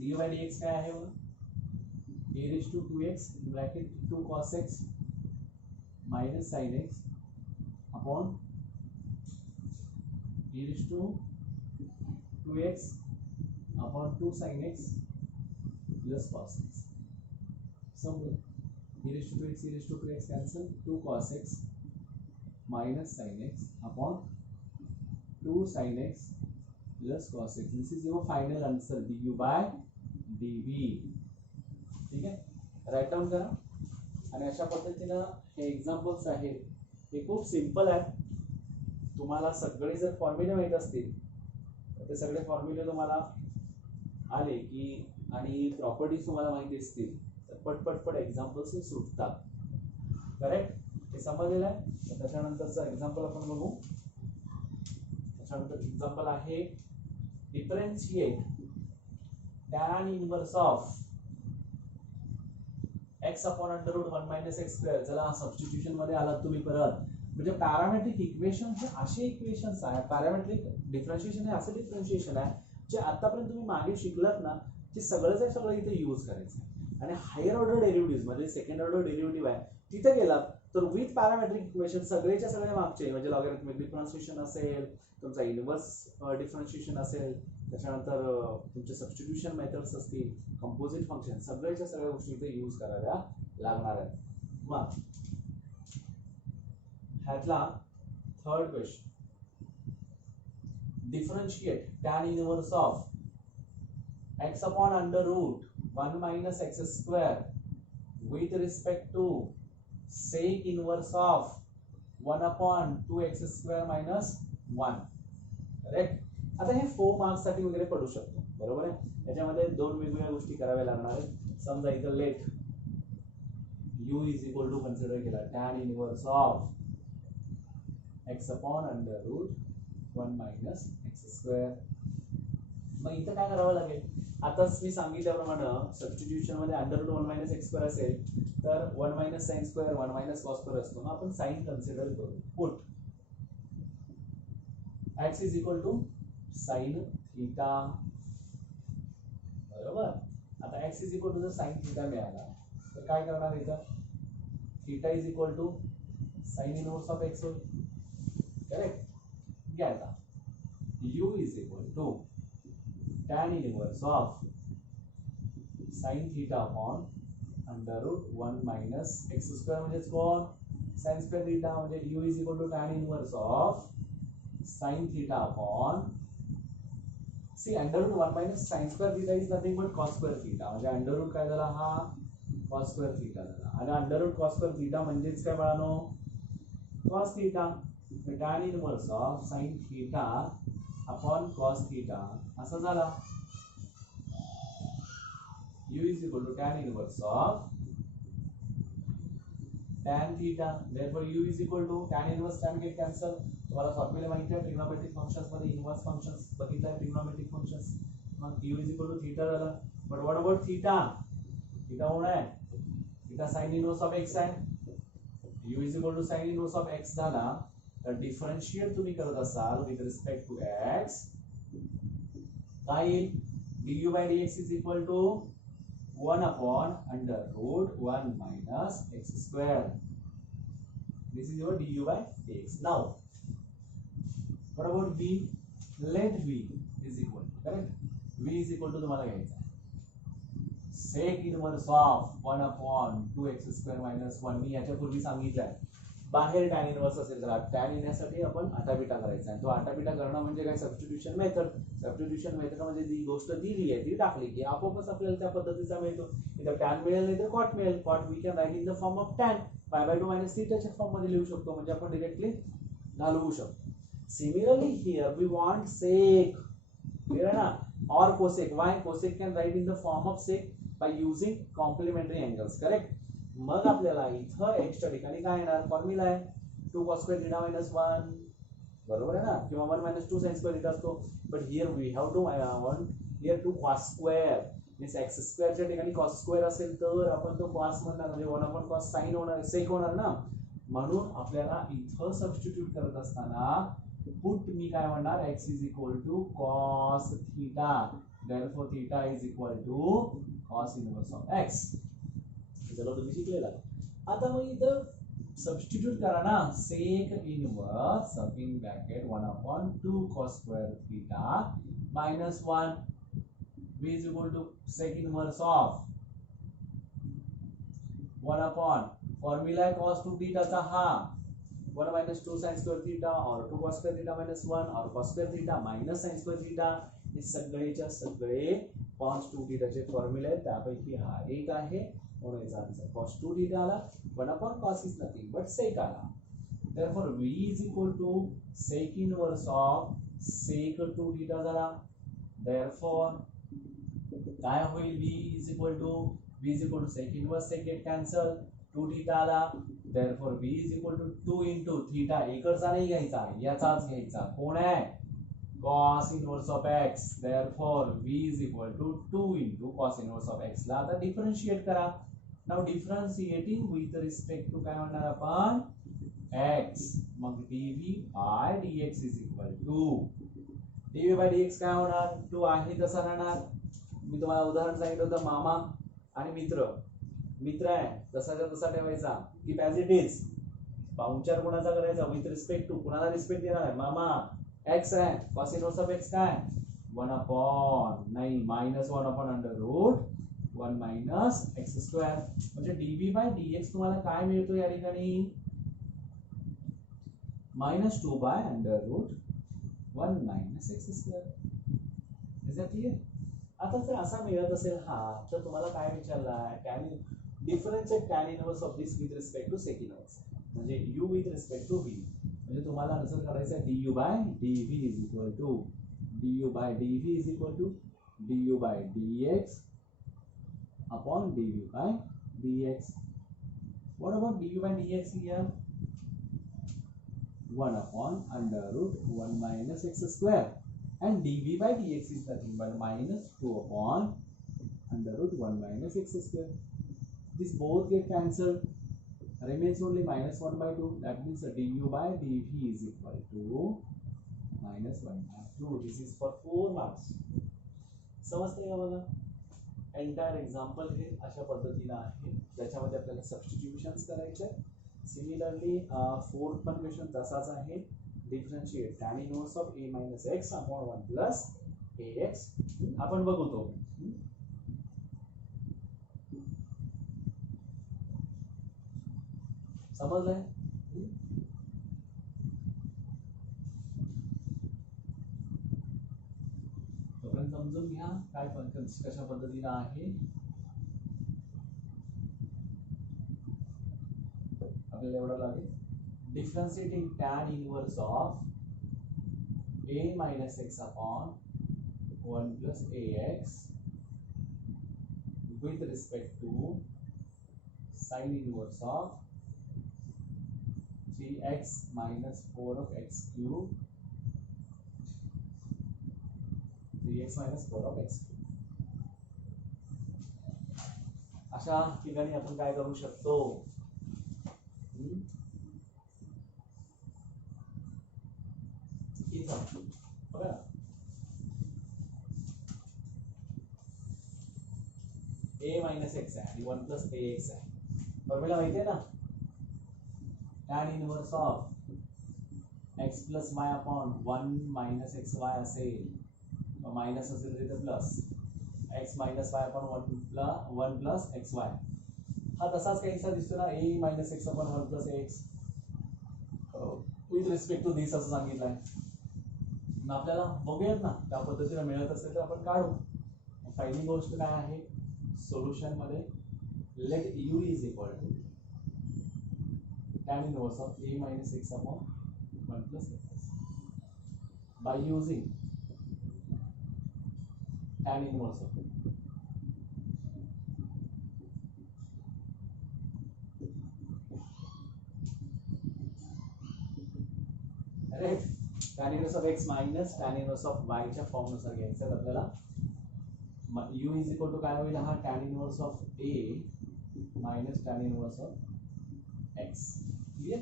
du by dx काय आहे बघा e raised to 2x bracket 2 cos x minus sin x upon e raised to 2x upon 2 sin x plus cos x. समजा e raised to 2x e raised to 2x cancel 2 cos x minus sin x upon 2 sin x plus cos x. This is your final answer du by dv. ठीक आहे right down करा. आणि अशा पद्धतीनं हे examples आहेत हे खूप सिंपल आहेत. तुम्हाला सगळे जर फॉर्म्युले माहीत असतील तर ते सगळे फॉर्म्युले तुम्हाला आले की आणि प्रॉपर्टीज तुम्हाला माहिती असतील तर पटपट एक्झाम्पल्स सुटतात. करेक्ट. हे समजलेलं आहे. त्याच्यानंतरचं एक्झाम्पल आपण बघू. त्याच्यानंतर एक्झाम्पल आहे differentiate tan inverse of x upon under root 1 minus x square. चला सबस्टिट्यूशन मध्ये आलात तुम्ही परत. म्हणजे पॅरामेट्रिक इक्वेशन हे असे इक्वेशन्स आहे, पॅरामेट्रिक डिफरन्शिएशन हे असे डिफरन्शिएशन आहे जे आतापर्यंत तुम्ही मागे शिकलात ना, ते सगळंच सगळं इथे यूज करायचं आहे. आणि हायर ऑर्डर डेरिव्हेटिव्ह मध्ये सेकंड ऑर्डर डेरिव्हेटिव्ह आहे तिथे गेलात तर विथ पॅरामेट्रिक इक्वेशन सगळेच्या सगळे मागचे म्हणजे लॉगॅरिथमिक डिफरन्शिएशन असेल, तुमचा इनव्हर्स डिफरन्शिएशन असेल, त्याच्यानंतर तुमचे सबस्टिट्यूशन मेथड्स असतील, कंपोजिट फंक्शन, सगळ्याच्या सगळ्या गोष्टी इथे यूज कराव्या लागणार आहेत. मग ह्यातला third question, differentiate tan inverse of x upon under root 1 minus x square with respect to sec inverse of 1 upon 2x square minus 1. Correct. आता हे 4 मार्क्स साठी वगैरे पडू शकतो, बरोबर आहे. याच्यामध्ये दोन वेगवेगळ्या गोष्टी कराव्या लागणार आहेत. समजा इथं let u is equal to consider केला tan inverse of x upon under root 1 minus x square. मग इथं काय करावं लागेल, आताच मी सांगितल्याप्रमाणे सबस्टिट्यूशन मध्ये under root 1 minus x square असेल तर 1 minus sine square 1 minus cos square असतो. मग आपण साइन कन्सिडर करू. Put x is equal to sine theta, बरोबर. आता x इज इक्वल टू जर साइन थीटा मिळाला तर काय करणार इथं, theta is equal to sine inverse of x होईल. करेक्ट. घ्या आता u is equal to tan inverse of sin theta upon under root 1 minus x square म्हणजेच कोण, sin square theta म्हणजे u is equal to tan inverse of sin theta upon, see under root 1 minus sin square theta is nothing but cos square theta. म्हणजे under root काय झाला, हा cos square theta झाला. आणि under root cos square theta म्हणजेच काय बाळानो, cos theta. tan inverse of sin theta upon cos theta असं झाला. u is equal to tan inverse of tan theta. Therefore u is equal to tan inverse tan get cancel. तुम्हाला formula माहिती आहे trigonometric functions मध्ये, inverse functions बघितलं trigonometric functions. मग u is equal to theta झाला. But what about theta, theta होणार आहे, theta sin inverse of x आहे. u is equal to sin inverse of x झाला तर डिफरन्शिएट तुम्ही करत असाल विथ रिस्पेक्ट टू x, काय येईल, du by dx is equal to 1 upon under root 1 minus x square. This is your du by dx. Now, what about v? Let v is equal to, correct? v is equal to तुम्हाला घ्यायचा आहे sec inverse of 1 upon 2x square minus 1. मी याच्यापूर्वी सांगितलंय बाहेर tan inverse असेल तर tan येण्यासाठी आपण आटाबिटा करायचा आहे. तो आटाबिटा करणं म्हणजे काय, सबस्टिट्यूशन मेथड. सबस्टिट्यूशन मेथड म्हणजे जी गोष्ट दिली आहे ती टाकली की आपोआपच आपल्याला त्या पद्धतीचा मिळतो. इथं tan मिळेल नाही तर कॉट मिळेल. Cot we can write in the form of tan, π/2 minus थीटाच्या फॉर्म मध्ये लिहू शकतो, म्हणजे आपण डायरेक्टली घालवू शकतो. Similarly here we want sec, clear आहे ना, और cosec. Why cosec can write in the form of sec by using complementary angles. Correct. मग आपल्याला इथं x च्या ठिकाणी काय येणार, फॉर्म्युला आहे 2 cos square theta minus 1, बरोबर आहे ना, किंवा 1 minus 2 sin square theta असतो. But here we have to want here 2 cos square means x square च्या ठिकाणी cos स्क्वेअर असेल तर आपण तो cos म्हणणार, म्हणजे 1 upon cos sin होणार, sec होणार ना. म्हणून आपल्याला इथं सबस्टिट्यूट करत असताना पुट मी काय म्हणणार, x is equal to cos theta, therefore theta is equal to cos inverse of x. चलो तुम्ही शिकलेला. आता मग इथं सबस्टिट्यूट करा ना, sec inverse in bracket 1 upon 2 cos square theta minus 1 v is equal to sec inverse of 1 upon formula cos 2 theta चा हा 1 minus 2 sin square theta और 2 cos square theta minus 1 और cos square theta minus sin square theta. हे सगळेच्या सगळे cos 2 theta चे फॉर्म्युले आहेत, त्यापैकी हा एक आहे. म्हणून याचा आन्सर cos 2 theta आला. 1 upon cos is nothing but sec आला. Therefore v is equal to sec inverse of sec 2 theta झाला. Therefore काय होईल, v is equal to sec inverse sec get cancel, 2 theta आला. Therefore v is equal to 2 into theta, एकरचा नाही घ्यायचा, याचाच घ्यायचा. कोण आहे, cos inverse of x. Therefore v is equal to 2 into cos inverse of x. ला आता differentiate करा. Now differentiating with respect to काय म्हणणार आपण x, मग dv by dx is equal to dv by dx काय होणार, टू आहे तसा राहणार. मी तुम्हाला उदाहरण सांगितलं होतं, मामा आणि मित्र. मित्र आहे तसाच्या तसा ठेवायचा, कीप ॲज इट इज. पाहुणचार कोणाचा करायचा, विथ रिस्पेक्ट टू. कोणाला रिस्पेक्ट देणार आहे, मामा. एक्स आहे, कॉस इनवर्स ऑफ एक्स काय 1 अपॉन नाही -1 upon under root 1 minus x square. म्हणजे डीव्ही बाय डीएक्स तुम्हाला काय मिळतो या ठिकाणी, -2 by under root 1 minus x square. Is that clear? आता जर असा मिळत असेल हा, तर तुम्हाला काय विचारलाय, tan differentiate tan inverse of this with respect to sec inverse, म्हणजे u with respect to v. म्हणजे तुम्हाला आन्सर करायचा आहे du by dv is equal to du by dv is equal to du by dx upon dv by dx. What about du by dx here? 1 upon under root 1 minus x square, and dv by dx is nothing but -2 upon under root 1 minus x square. This both get cancelled. Remains only -1 by 2. That means du by dv is equal to -1 by 2. This is for 4 marks. समजते का बघा? Entire example हे अशा पद्धतीनं आहे, ज्याच्यामध्ये आपल्याला substitutions करायचे. सिमिलरली फोर्थ पण क्वेश्चन तसाच आहे. Differentiate tan inverse of a minus x upon 1 plus ax. आपण बघू तो. समजलंय? तोपर्यंत समजून घ्या काय पण कशा पद्धतीनं आहे. आपल्याला एवढं लागेल. Differentiating tan inverse of a minus x upon 1 plus ax with respect to sin inverse of 3x minus 4 of x cube, 3x minus 4 of x cube. अशा ठिकाणी आपण काय करू शकतो, बघा a मायनस एक्स आहे आणि 1 प्लस ax आहे. फॉर्म्युला माहिती आहे ना, tan inverse of x plus y upon 1 minus x y असेल, मायनस असेल तिथे plus x minus y upon 1 plus x y. हा तसाच काहीसा दिसतो ना, a minus x upon 1 plus x with respect to this असं सांगितलंय. मग आपल्याला बघूयात ना त्या पद्धतीने मिळत असेल तर आपण काढू. पहिली गोष्ट काय आहे, सोल्युशन मध्ये let u is equal to tan inverse of a minus x upon 1 plus x by using tan inverse of right, tan inverse of x minus tan inverse of y च्या फॉर्म नुसार घ्यायचं आपल्याला. u is equal to काय होईल, हा tan inverse of a minus tan inverse of x. Clear?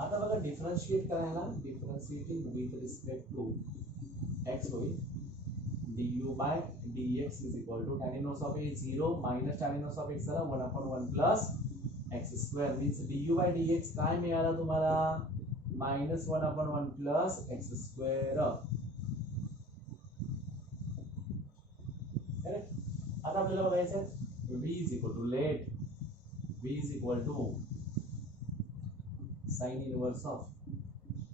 आता बघा differentiate करायला, differentiating with respect to x होईल du by dx is equal to tan inverse of a 0 minus tan inverse of x झाला 1 upon 1 plus x square. Means du by dx काय मिळाला तुम्हाला, -1 upon 1 plus x square. Correct? आता आपल्याला बघायचं आहे v is equal to let v is equal to sine inverse of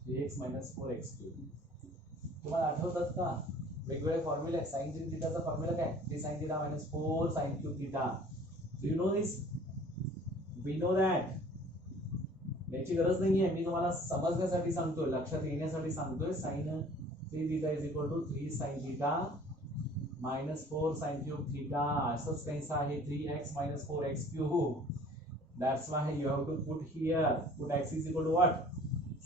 3x minus 4x cube. तुम्हाला आठवतात का वेगवेगळे फॉर्म्युले आहेत. साइन sin थीटाचा फॉर्म्युला काय, 3 sin theta minus 4 sin cube theta. Do you know this? We know that. याची गरज नाहीये, मी तुम्हाला समजण्यासाठी सांगतोय, लक्षात येण्यासाठी सांगतोय. sin 3 theta is equal to 3 sin theta minus 4 sin cube theta. असंच काहीसं आहे 3x minus 4x cube. That's why you have to put here, put x is equal to what,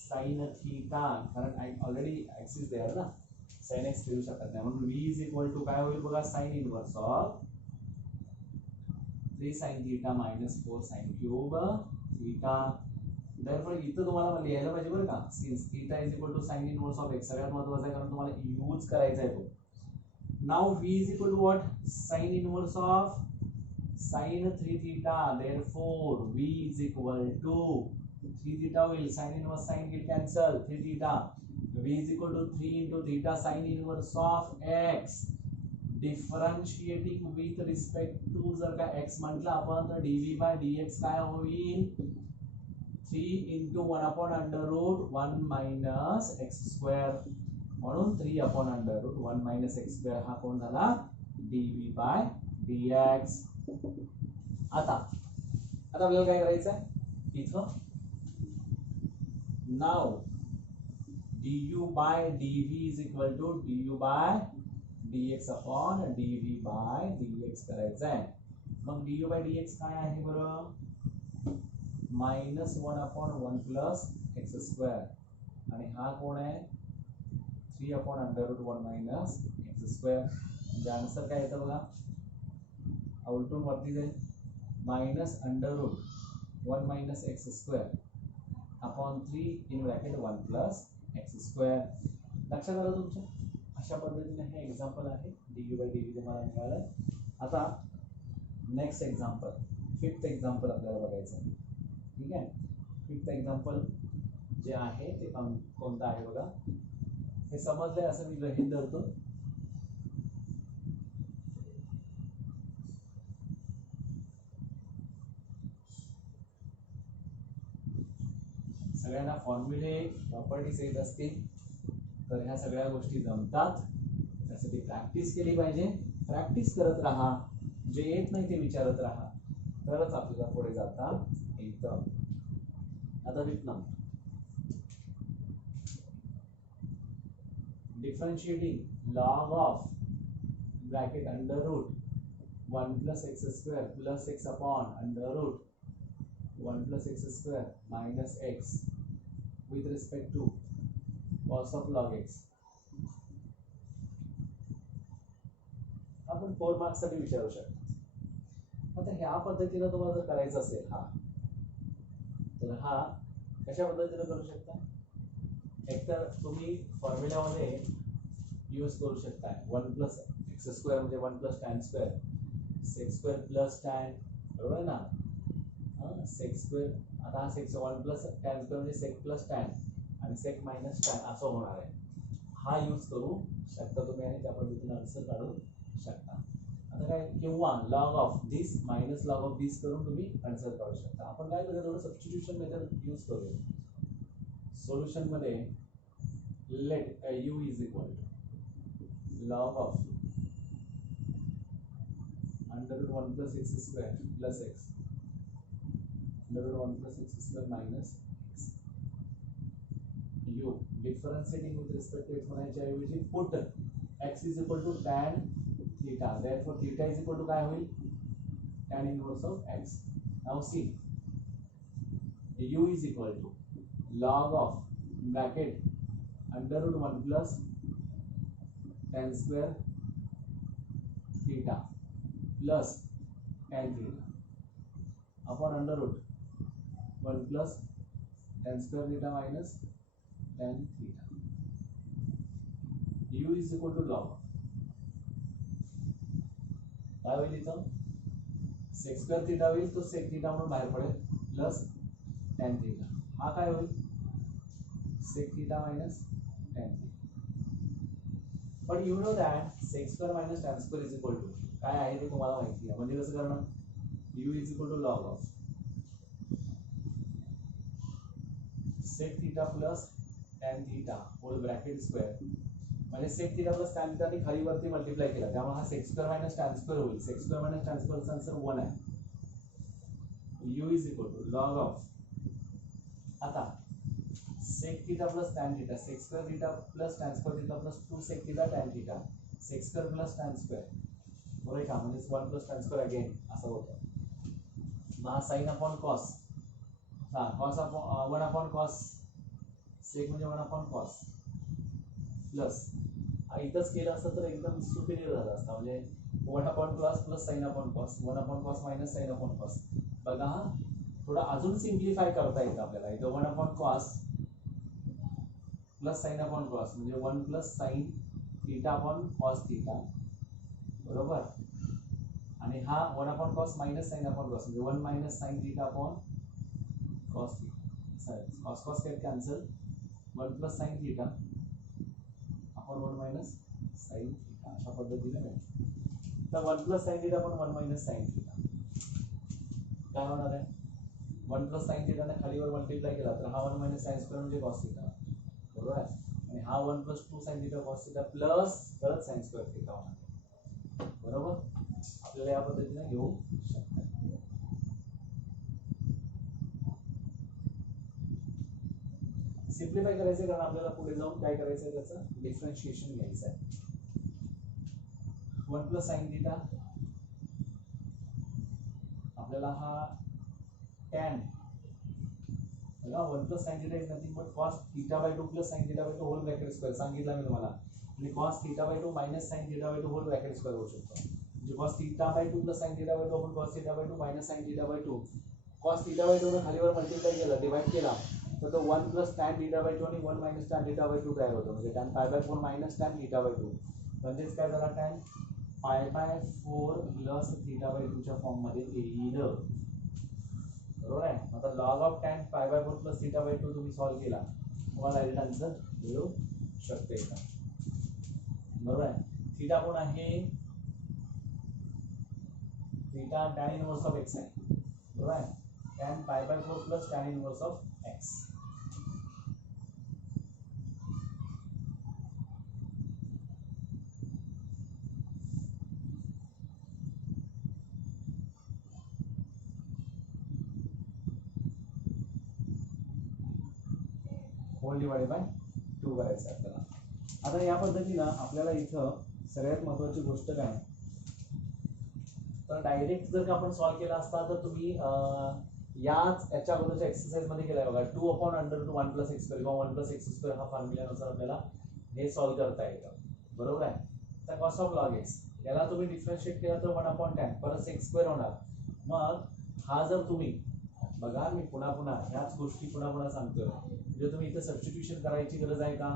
sin theta, कारण already x is there ना, sin x ठेवू शकत नाही. म्हणून v is equal to काय होईल बघा, sin inverse of 3 sin theta minus 4 sin cube theta. Therefore इथं तुम्हाला लिहायला पाहिजे बरं का, since theta is equal to sin inverse of x सगळ्यात महत्त्वाचं आहे कारण तुम्हाला यूज करायचा आहे तो. Now v is equal to what? Sin inverse of sin 3 theta. Therefore v is equal to 3 theta will sin inverse sin will cancel 3 theta. V is equal to 3 into theta sin inverse of x. Differentiating with respect to जर का x म्हटलं आपण तर dv by dx काय होईल? 3 into 1 upon under root 1 minus x square. म्हणून 3 upon under root 1 minus x square हा कोण झाला? dv by dx. आता आपल्याला काय करायचं आहे इथं? Now du by dv is equal to du by dx upon dv by dx करायचं आहे. मग du by dx काय आहे बरं? -1 upon 1 plus x square आणि हा कोण आहे? 3 upon under root 1 minus x square. म्हणजे आन्सर काय येतं बघा, उलटून वरती जाईल minus under root 1 minus x square upon 3 in bracket 1 plus x square. लक्षात आलं तुमच्या? अशा पद्धतीने हे एक्झाम्पल आहे du by dv तुम्हाला मिळालं. आता नेक्स्ट एक्झाम्पल, फिफ्थ एक्झाम्पल आपल्याला बघायचं आहे. ठीक आहे, फिफ्थ एक्झाम्पल जे आहे ते कोणतं आहे बघा. हे समजलंय असं मी गृहीत धरतो. सगळ्यांना फॉर्म्युले प्रॉपर्टीज येत असतील तर ह्या सगळ्या गोष्टी जमतात. त्यासाठी प्रॅक्टिस केली पाहिजे. प्रॅक्टिस करत राहा, जे येत नाही ते विचारत राहा, तरच आपल्याला पुढे जाता येतं. आता विकनम differentiating log of bracket under root 1 plus x square plus x upon under root 1 plus x square minus x with respect to cos of log x. आपण 4 मार्क्स साठी विचारू शकता. आता ह्या पद्धतीने तुम्हाला जर करायचं असेल तर हा कशा पद्धतीने करू शकता? एकतर तुम्ही फॉर्म्युल्यामध्ये यूज करू शकता 1 प्लस एक्स स्क्वेअर म्हणजे 1 plus tan square sec square plus tan, बरोबर आहे ना? सेक स्क्वेअर, आता हा सेक 1 प्लस टॅन स्क्वेअर म्हणजे सेक प्लस टॅन आणि सेक मायनस टॅन असं होणार आहे. हा यूज करू शकता तुम्ही आणि त्या पद्धतीने आन्सर काढू शकता. आता काय, किंवा log of this minus log of this करून तुम्ही आन्सर काढू शकता. आपण काय करूया, थोडं सबस्टिट्यूशन मेथड यूज करूया. सोल्युशन मध्ये let u is equal to log of under root 1 plus x square plus x under root 1 plus x square minus x. u differentiating with respect to x म्हणायच्या ऐवजी put x is equal to tan theta. Therefore theta is equal to काय होईल? tan inverse of x. Now see u is equal to log of bracket under root 1 plus tan square theta plus tan theta upon under root 1 plus tan square theta minus tan theta. u is equal to log काय होईल इथं? sec square theta होईल, तो sec theta म्हणून बाहेर पडेल plus tan theta. हा काय होईल? sec theta minus tan theta. But you know that sec square minus tan square is equal to काय आहे ते तुम्हाला माहिती आहे. म्हणजे कसं करणार? u is equal to log of sec theta plus tan theta whole bracket square. म्हणजे sec theta plus tan theta ने खाली वरती मल्टिप्लाय केला त्यामुळे हा sec square minus tan square होईल. sec square minus tan square चा आन्सर 1 आहे. u is equal to log of आता sec theta plus tan theta, sec square theta plus tan square theta plus 2 sec theta tan theta, sec square plus tan square, बरोबर का? म्हणजे 1 plus tan square again असं होतं. मग sin upon cos, cos upon 1 upon cos sec म्हणजे 1 upon cos plus इथंच केलं असतं तर एकदम सुपिरियर झालं असतं. म्हणजे one upon cos plus sine upon cos, one upon cos minus sine upon cos. बघा हा थोडा अजून सिम्प्लिफाय करता येतं आपल्याला. इथं one upon cos plus sine upon cos म्हणजे one plus sine theta upon cos theta, बरोबर. आणि हा one upon cos minus sine upon cos म्हणजे one minus sine theta upon cos theta. Cos cos get cancel, one plus sine theta upon one minus sine theta अशा पद्धतीने मिळते. तर one plus sine theta upon one minus sine theta काय होणार आहे. One plus sign थीटाने खालीवर multiply केला तर हा वन मायनस साइन स्क्वेअर म्हणजे कॉस थीटा, बरोबर आहे. आणि हा one plus two sine theta cos theta plus परत साइन स्क्वेअर थीटा होणार, बरोबर. आपल्याला या पद्धतीने घेऊ शकतात. सिम्प्लिफाय करायचं कारण आपल्याला पुढे जाऊन काय करायचं आहे, त्याचं डिफरन्शिएशन घ्यायचं आहे. वन प्लस साइन थीटा आपल्याला हा टॅन बघा, one plus sine theta is nothing but cos theta by two plus sine theta by two whole bracket square सांगितलं मी तुम्हाला. म्हणजे cos theta by two minus sine theta by two whole bracket square होऊ शकतो. म्हणजे cos theta by two plus sine theta by two आपण cos theta by two minus sine theta by two, cos theta by two ने खालीवर multiply केलं, divide केला तर तो one plus tan theta by two आणि one minus tan theta by two तयार होतो. म्हणजे tan pi by four minus tan theta by two म्हणजेच काय झाला, tan pi by four plus theta by टूच्या फॉर्म मध्ये येईल, बरोबर आहे. आता log of tan pi by four plus theta by two तुम्ही सॉल्व्ह केला तुम्हाला डायरेक्ट आन्सर मिळू शकते का, बरोबर आहे. थीटा कोण आहे, theta tan inverse of x आहे, बरोबर आहे. Tan pi by four plus tan inverse of x. Whole divided by two करायचं आपल्याला. आता या पद्धतीनं आपल्याला इथं सगळ्यात महत्त्वाची गोष्ट काय, तर डायरेक्ट जर का आपण सॉल्व्ह केला असता तर तुम्ही याच्या अगोदरच्या एक्सरसाइज मध्ये केलाय बघा, two upon under to one plus x square किंवा वन प्लस एक्स स्क्वेअर हा फॉर्म्युल्यानुसार आपल्याला हे सॉल्व्ह करता येतं, बरोबर आहे. तर कॉस ऑफ लॉग एक्स याला तुम्ही डिफरन्शिएट केला तर वन अपॉन टॅन परत एक्स स्क्वेअर होणार. मग हा जर तुम्ही बघा, मी पुन्हा पुन्हा ह्याच गोष्टी पुन्हा पुन्हा सांगतोय, म्हणजे तुम्ही इथं सबस्टिट्यूशन करायची गरज आहे का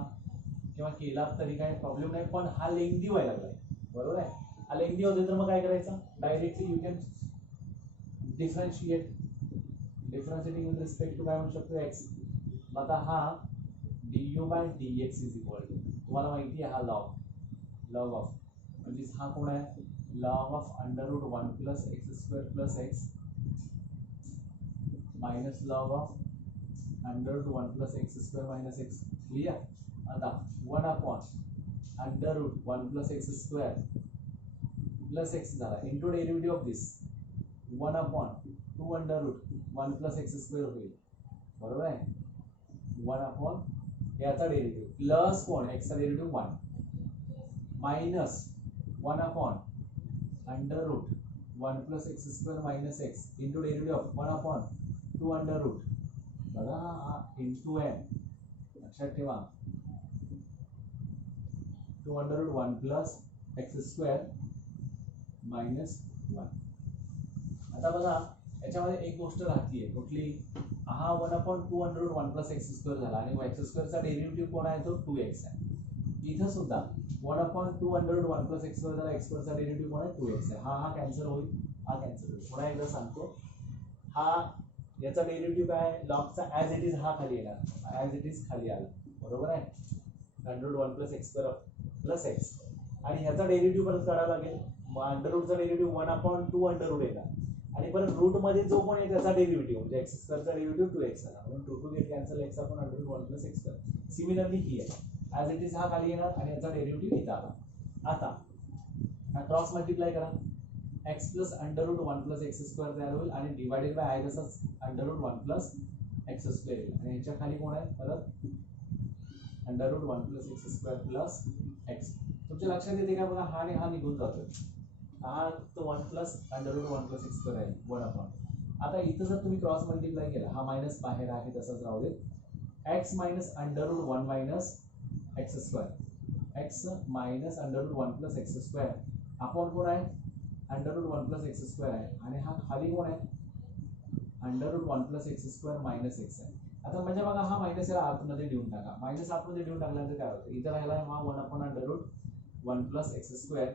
किंवा केला तरी काही प्रॉब्लेम नाही, पण हा लेंदी व्हायला लागलाय, बरोबर आहे. हा लेंदी होते तर मग काय करायचं, directly you can differentiate, differentiating with respect to काय म्हणू शकतो एक्स. आता हा du by dx is equal to तुम्हाला माहिती आहे हा लॉग ऑफ म्हणजे हा कोण आहे, log of under root one plus x square plus x minus log of under root one plus x square minus x. Clear. आता one upon under root one plus x square plus x झाला into derivative of this one upon two under root one plus x square होईल, बरोबर आहे. One upon याचा derivative plus कोण एक्सचा derivative one minus one upon under root one plus x square minus x into derivative of one upon two under root बघा हा into n लक्षात ठेवा, two under root one plus x square minus one. आता बघा याच्यामध्ये एक गोष्ट राहतीये कुठली, हा one upon two under root one plus x square झाला आणि एक्स स्क्वेअरचा डेरिव्हेटिव्ह कोण आहे तो टू एक्स आहे. इथं सुद्धा one upon two under root one plus x square झाला, एक्स स्क्वेअरचा डेरिव्हेटिव्ह कोण आहे टू एक्स आहे. हा कॅन्सल होईल, हा कॅन्सल होईल. पुन्हा एकदा सांगतो, हा याचा डेरिव्हेटिव्ह काय लॉगचा ॲज इट इज हा खाली येणार, ॲज इट इज खाली आला, बरोबर आहे. Under root one plus x square plus x आणि ह्याचा डेरिव्हेटिव्ह परत काढावा लागेल. मग अंडर रूटचा derivative one upon two under root येणार आणि परत रूट मध्ये जो पण आहे त्याचा डेरिव्हेटिव्ह म्हणजे एक्स स्क्वेअरचा डेरिव्हेटिव्ह टू एक्स आला म्हणून two two get cancel x upon under root one plus x square. Similarly ही आहे ॲज इट इज हा खाली येणार आणि याचा डेरिव्हेटिव्ह इथं आला. आता क्रॉस मल्टिप्लाय करा, x plus under root one plus x square तयार होईल आणि डिवायडेड बाय आहे तसंच under root one plus x square येईल आणि याच्या खाली कोण आहे परत under root one plus x square plus x. तुमच्या लक्षात येते का बघा, हा आणि हा निघून जातोय, हा तो one plus under root one plus x square आहे वन अपॉन. आता इथं जर तुम्ही क्रॉस मल्टिप्लाय केला हा मायनस बाहेर आहे तसंच राहू दे, x minus under root one minus x square x minus under root one plus x square upon कोण आहे under root 1 plus x square आहे आणि हा खाली कोण आहे under root 1 plus x square minus x आहे. आता म्हणजे बघा हा मायनस याला आतमध्ये देऊन टाका. मायनस आतमध्ये देऊन टाकल्यानंतर काय होतं इथं राहिला हा 1 upon under root 1 plus x square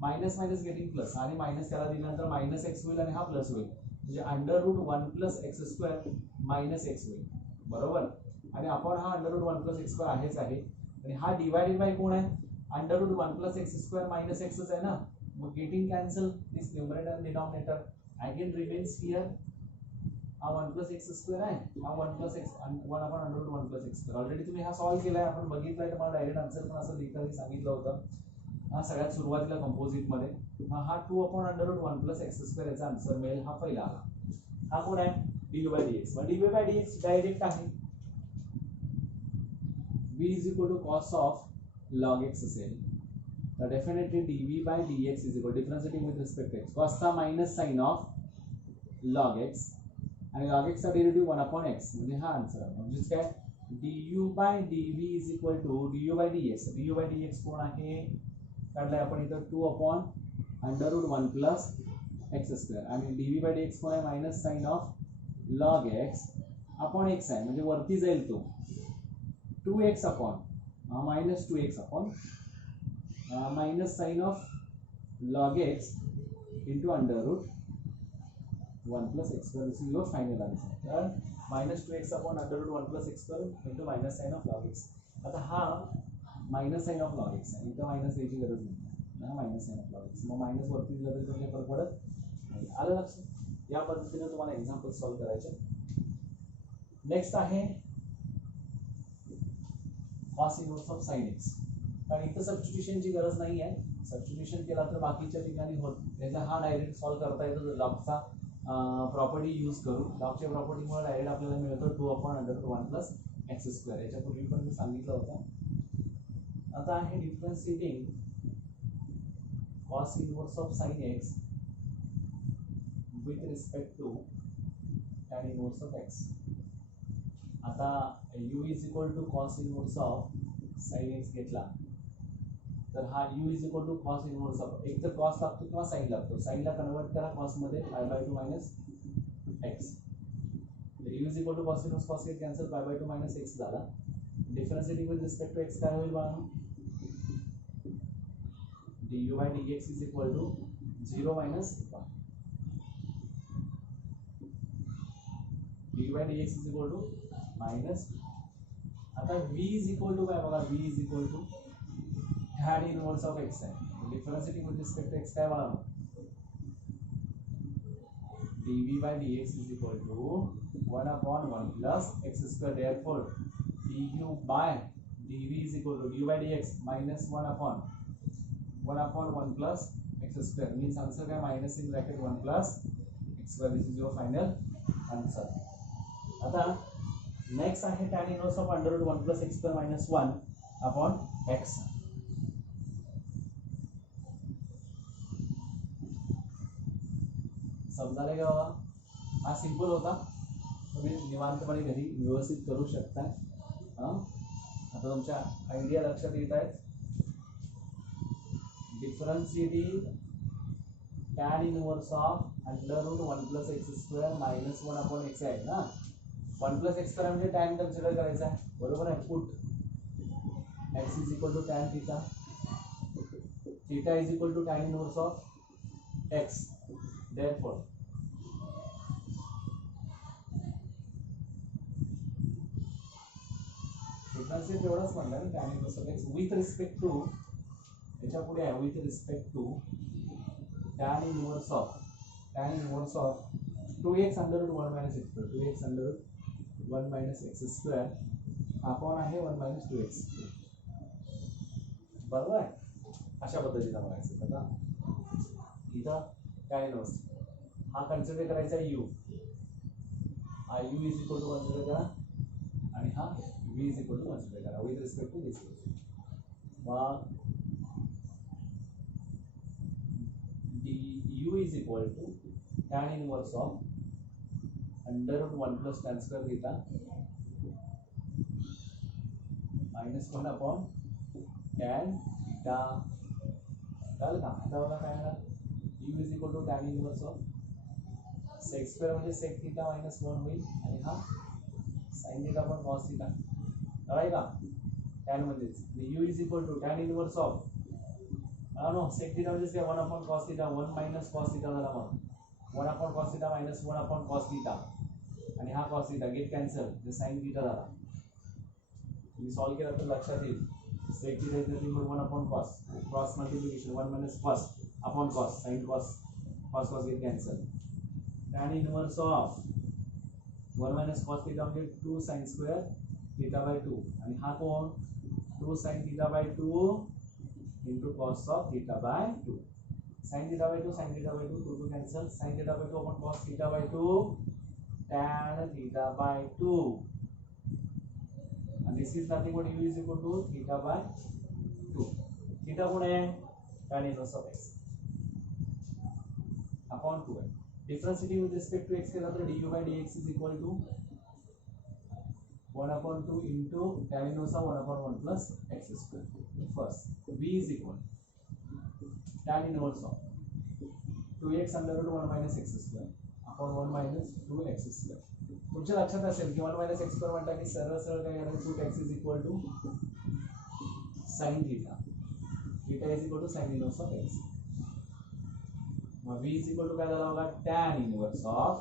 minus minus getting plus आणि मायनस त्याला दिल्यानंतर मायनस एक्स होईल आणि हा प्लस होईल म्हणजे under root 1 plus x square minus x होईल बरोबर. आणि आपण हा under root 1 plus x square आहेच आहे आणि हा डिवायडेड बाय कोण आहे under root 1 plus x square minus एक्सच आहे ना. मग गेटिंग कॅन्सल दिस न्यूमरेटर आणि डिनॉमिनेटर अगेन रिमेन्स हियर. हा 1 प्लस एक्स स्क्वेअर आहे हा 1 plus x 1 upon under root 1 plus x square. Already तुम्ही हा सॉल्व्ह केलाय आपण बघितलाय तुम्हाला डायरेक्ट आन्सर पण असं लिहिताना सांगितलं होतं. हा सगळ्यात सुरुवातीला कंपोजिटमध्ये हा 2 upon under root 1 plus x square याचा आन्सर मिळेल. हा पहिला आला. हा कोण आहे dy बाय dx. मग dy बाय dx डायरेक्ट आहे v is equal to cos of log x असेल तर definitely dv by dx is equal differentiating with respect x कॉसचा minus sine of log x आणि लॉग एक्सचा derivative 1 upon x म्हणजे हा answer आहे. म्हणजेच काय du by dv is equal to du by dx. du by dx कोण आहे काढलाय आपण इथं 2 upon under root 1 plus x square आणि dv बाय dx कोण आहे minus sine of log x upon x आहे म्हणजे वरती जाईल तो 2x upon minus 2x upon minus sine of log x into under root 1 plus x square. This is your final answer. तर minus 2x upon under root 1 plus x square into minus sine of log x. आता हा minus sine of log x आहे इथं minus यायची गरज नाही हा minus sine of log x. मग मायनस वरती दिलं तरी काही फरक पडत नाही. आलं लक्षात. या पद्धतीने तुम्हाला एक्झाम्पल सॉल्व्ह करायचे. नेक्स्ट आहे cos inverse of sine x. कारण इथं सबस्टिट्यूशनची गरज नाही आहे. सबस्टिट्यूशन केला तर बाकीच्या ठिकाणी होत त्याचा हा डायरेक्ट सॉल्व्ह करता येतो लॉगचा प्रॉपर्टी यूज करून. लॉगच्या प्रॉपर्टीमुळे डायरेक्ट आपल्याला मिळतो 2 upon under root 1 plus x square. याच्यापूर्वी पण मी सांगितलं होतं. आता आहे differentiating cos inverse of sine x with respect to tan inverse of x. आता u is equal to cos inverse of sine x घेतला तर हा u is equal to cos inverse of एक तर कॉस लागतो किंवा साइन लागतो. साइनला convert करा कॉसमध्ये pi by 2 minus x. u is equal to cos inverse cos x cancel pi by 2 minus x झाला. Differentiating with respect to x काय होईल बाळांनो du by dx is equal to 0 minus 1. du by dx is equal to minus. आता v is equal to काय बघा v is equal to tan inverse of x आहे. Differentiating with respect to x काय बघा dv by dx is equal to 1 upon 1 plus x square. Therefore du by dv is equal to du by dx minus 1 upon 1 plus x square. Means answer काय minus in bracket 1 plus x square. This is your final answer. आता next आहे tan inverse of under root 1 plus x square minus 1 upon x. समजाले का बाबा. हा simple होता तुम्ही निवांतपणे घरी व्यवस्थित करू शकता. आता तुमच्या आयडिया लक्षात येत आहेत. Differentiating tan inverse of under root 1 plus x square minus 1 upon x आहे ना. 1 प्लस एक्स स्क्वेअर म्हणजे tan कन्सिडर करायचा आहे बरोबर आहे. Put x is equal to tan theta. Theta is equal to tan inverse of x. Therefore differentiate एवढंच म्हणलं ना tan inverse of x with respect to याच्या पुढे आहे with respect to tan inverse of 2x under root 1 minus x square. 2x under root 1 minus x square upon आहे 1 minus 2x बरोबर आहे. अशा पद्धतीने बघायचं. आता इथं tan इनवर्स हा कन्सिडर करायचा u. हा u is equal to consider करा आणि हा v is equal to consider करा विथ रिस्पेक्ट टू दिस. मग u is equal to tan inverse of under root 1 plus tan square theta minus 1 upon tan theta. कळलं का. आता बघा काय झालं u is equal to tan inverse of sec square म्हणजे sec theta minus 1 होईल आणि हा sin थीटा पण cos थीटा कळाय का tan म्हणजेच u is equal to tan inverse of no sec theta म्हणजे काय 1 upon cos theta 1 minus cos theta झाला मग 1 upon cos theta minus 1 upon cos theta आणि हा cos थीटा गेट कॅन्सल म्हणजे sin थीटा झाला तुम्ही सॉल्व केला तर लक्षात येईल sec theta is nothing but 1 upon cos cross multiplication 1 minus cos upon cos sin cos cos get cancel tan inverse of 1 minus cos theta म्हणजे 2 sin square theta by 2 आणि हा कोण 2 sin theta by 2 into cos of theta by 2 sin theta by 2 sin theta by 2 2 cancel sin theta by 2 upon cos theta by 2 tan theta by 2 and this is nothing but u is equal to theta by 2 theta कौन है tan inverse of x upon 2 differentiating with respect to x के साथ du by dx is equal to 1 upon 2 into tan inverse of 1 upon 1 plus x square. First, b is equal tan inverse of 2x under root 1 minus x square upon 1 minus 2x square. तुमच्या लक्षात असेल की 1 minus x square म्हणता की सरळ सरळ काय करायचं 2x is equal to sin theta. Theta is equal to sin inverse of x. मग b is equal to काय झाला होगा tan inverse of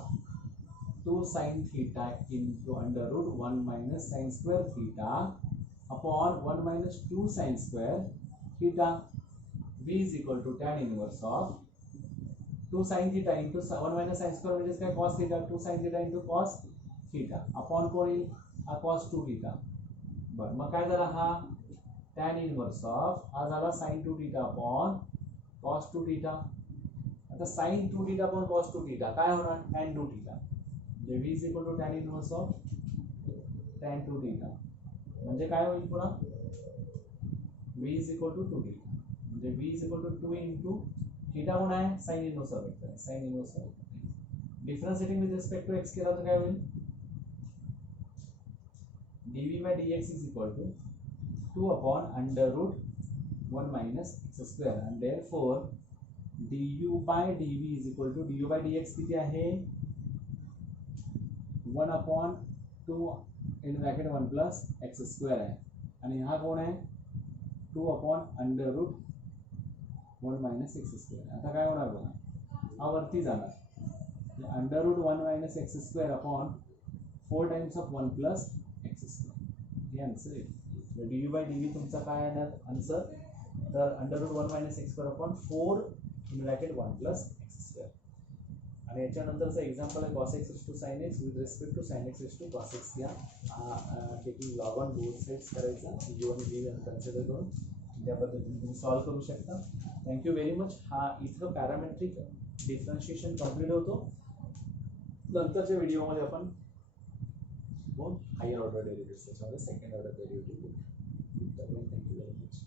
2 sin theta into under root 1 minus sin square theta upon 1 minus 2 sin square theta. b is equal to tan inverse of 2 sin theta into 1 minus sin square which is cos theta 2 sin theta into cos theta upon कोण cos 2 theta. बर मग काय झाला हा tan inverse of हा झाला sin 2 theta upon cos 2 theta. आता sin 2 theta upon cos 2 theta काय होणार tan 2 theta v is equal to tan inverse of tan 2 theta म्हणजे काय होईल पुन्हा v is equal to 2 theta म्हणजे v is equal to 2 into theta कोण आहे sin inverse of x sin inverse of differentiating with respect to x केला तर काय होईल dv by dx is equal to 2 upon under root 1 minus x square and therefore du by dv is equal to du by dx किती आहे 1 upon 2 in bracket 1 plus x square है आणि हा कोण आहे 2 upon under root 1 minus x square. आता काय होणार बघा हा वरती जाणार under root 1 minus x square upon 4 times of 1 plus x square हे आन्सर आहे. du by dv तुमचा काय येणार आन्सर तर under root 1 minus x square upon 4 in bracket 1 plus x square. आणि याच्यानंतरचं एक्झाम्पल आहे cos x raised to sin x with respect to sin x raised to cos x घ्या taking log on both sides करायचा u आणि v consider करून त्या पद्धतीने तुम्ही solve करू शकता. Thank you very much. हा इथं पॅरामेट्रिक डिफरन्शिएशन कंप्लीट होतो. नंतरच्या व्हिडिओमध्ये आपण हायर ऑर्डर डेरिव्हेटिव्ह त्याच्यामध्ये second order derivative. Thank you very much.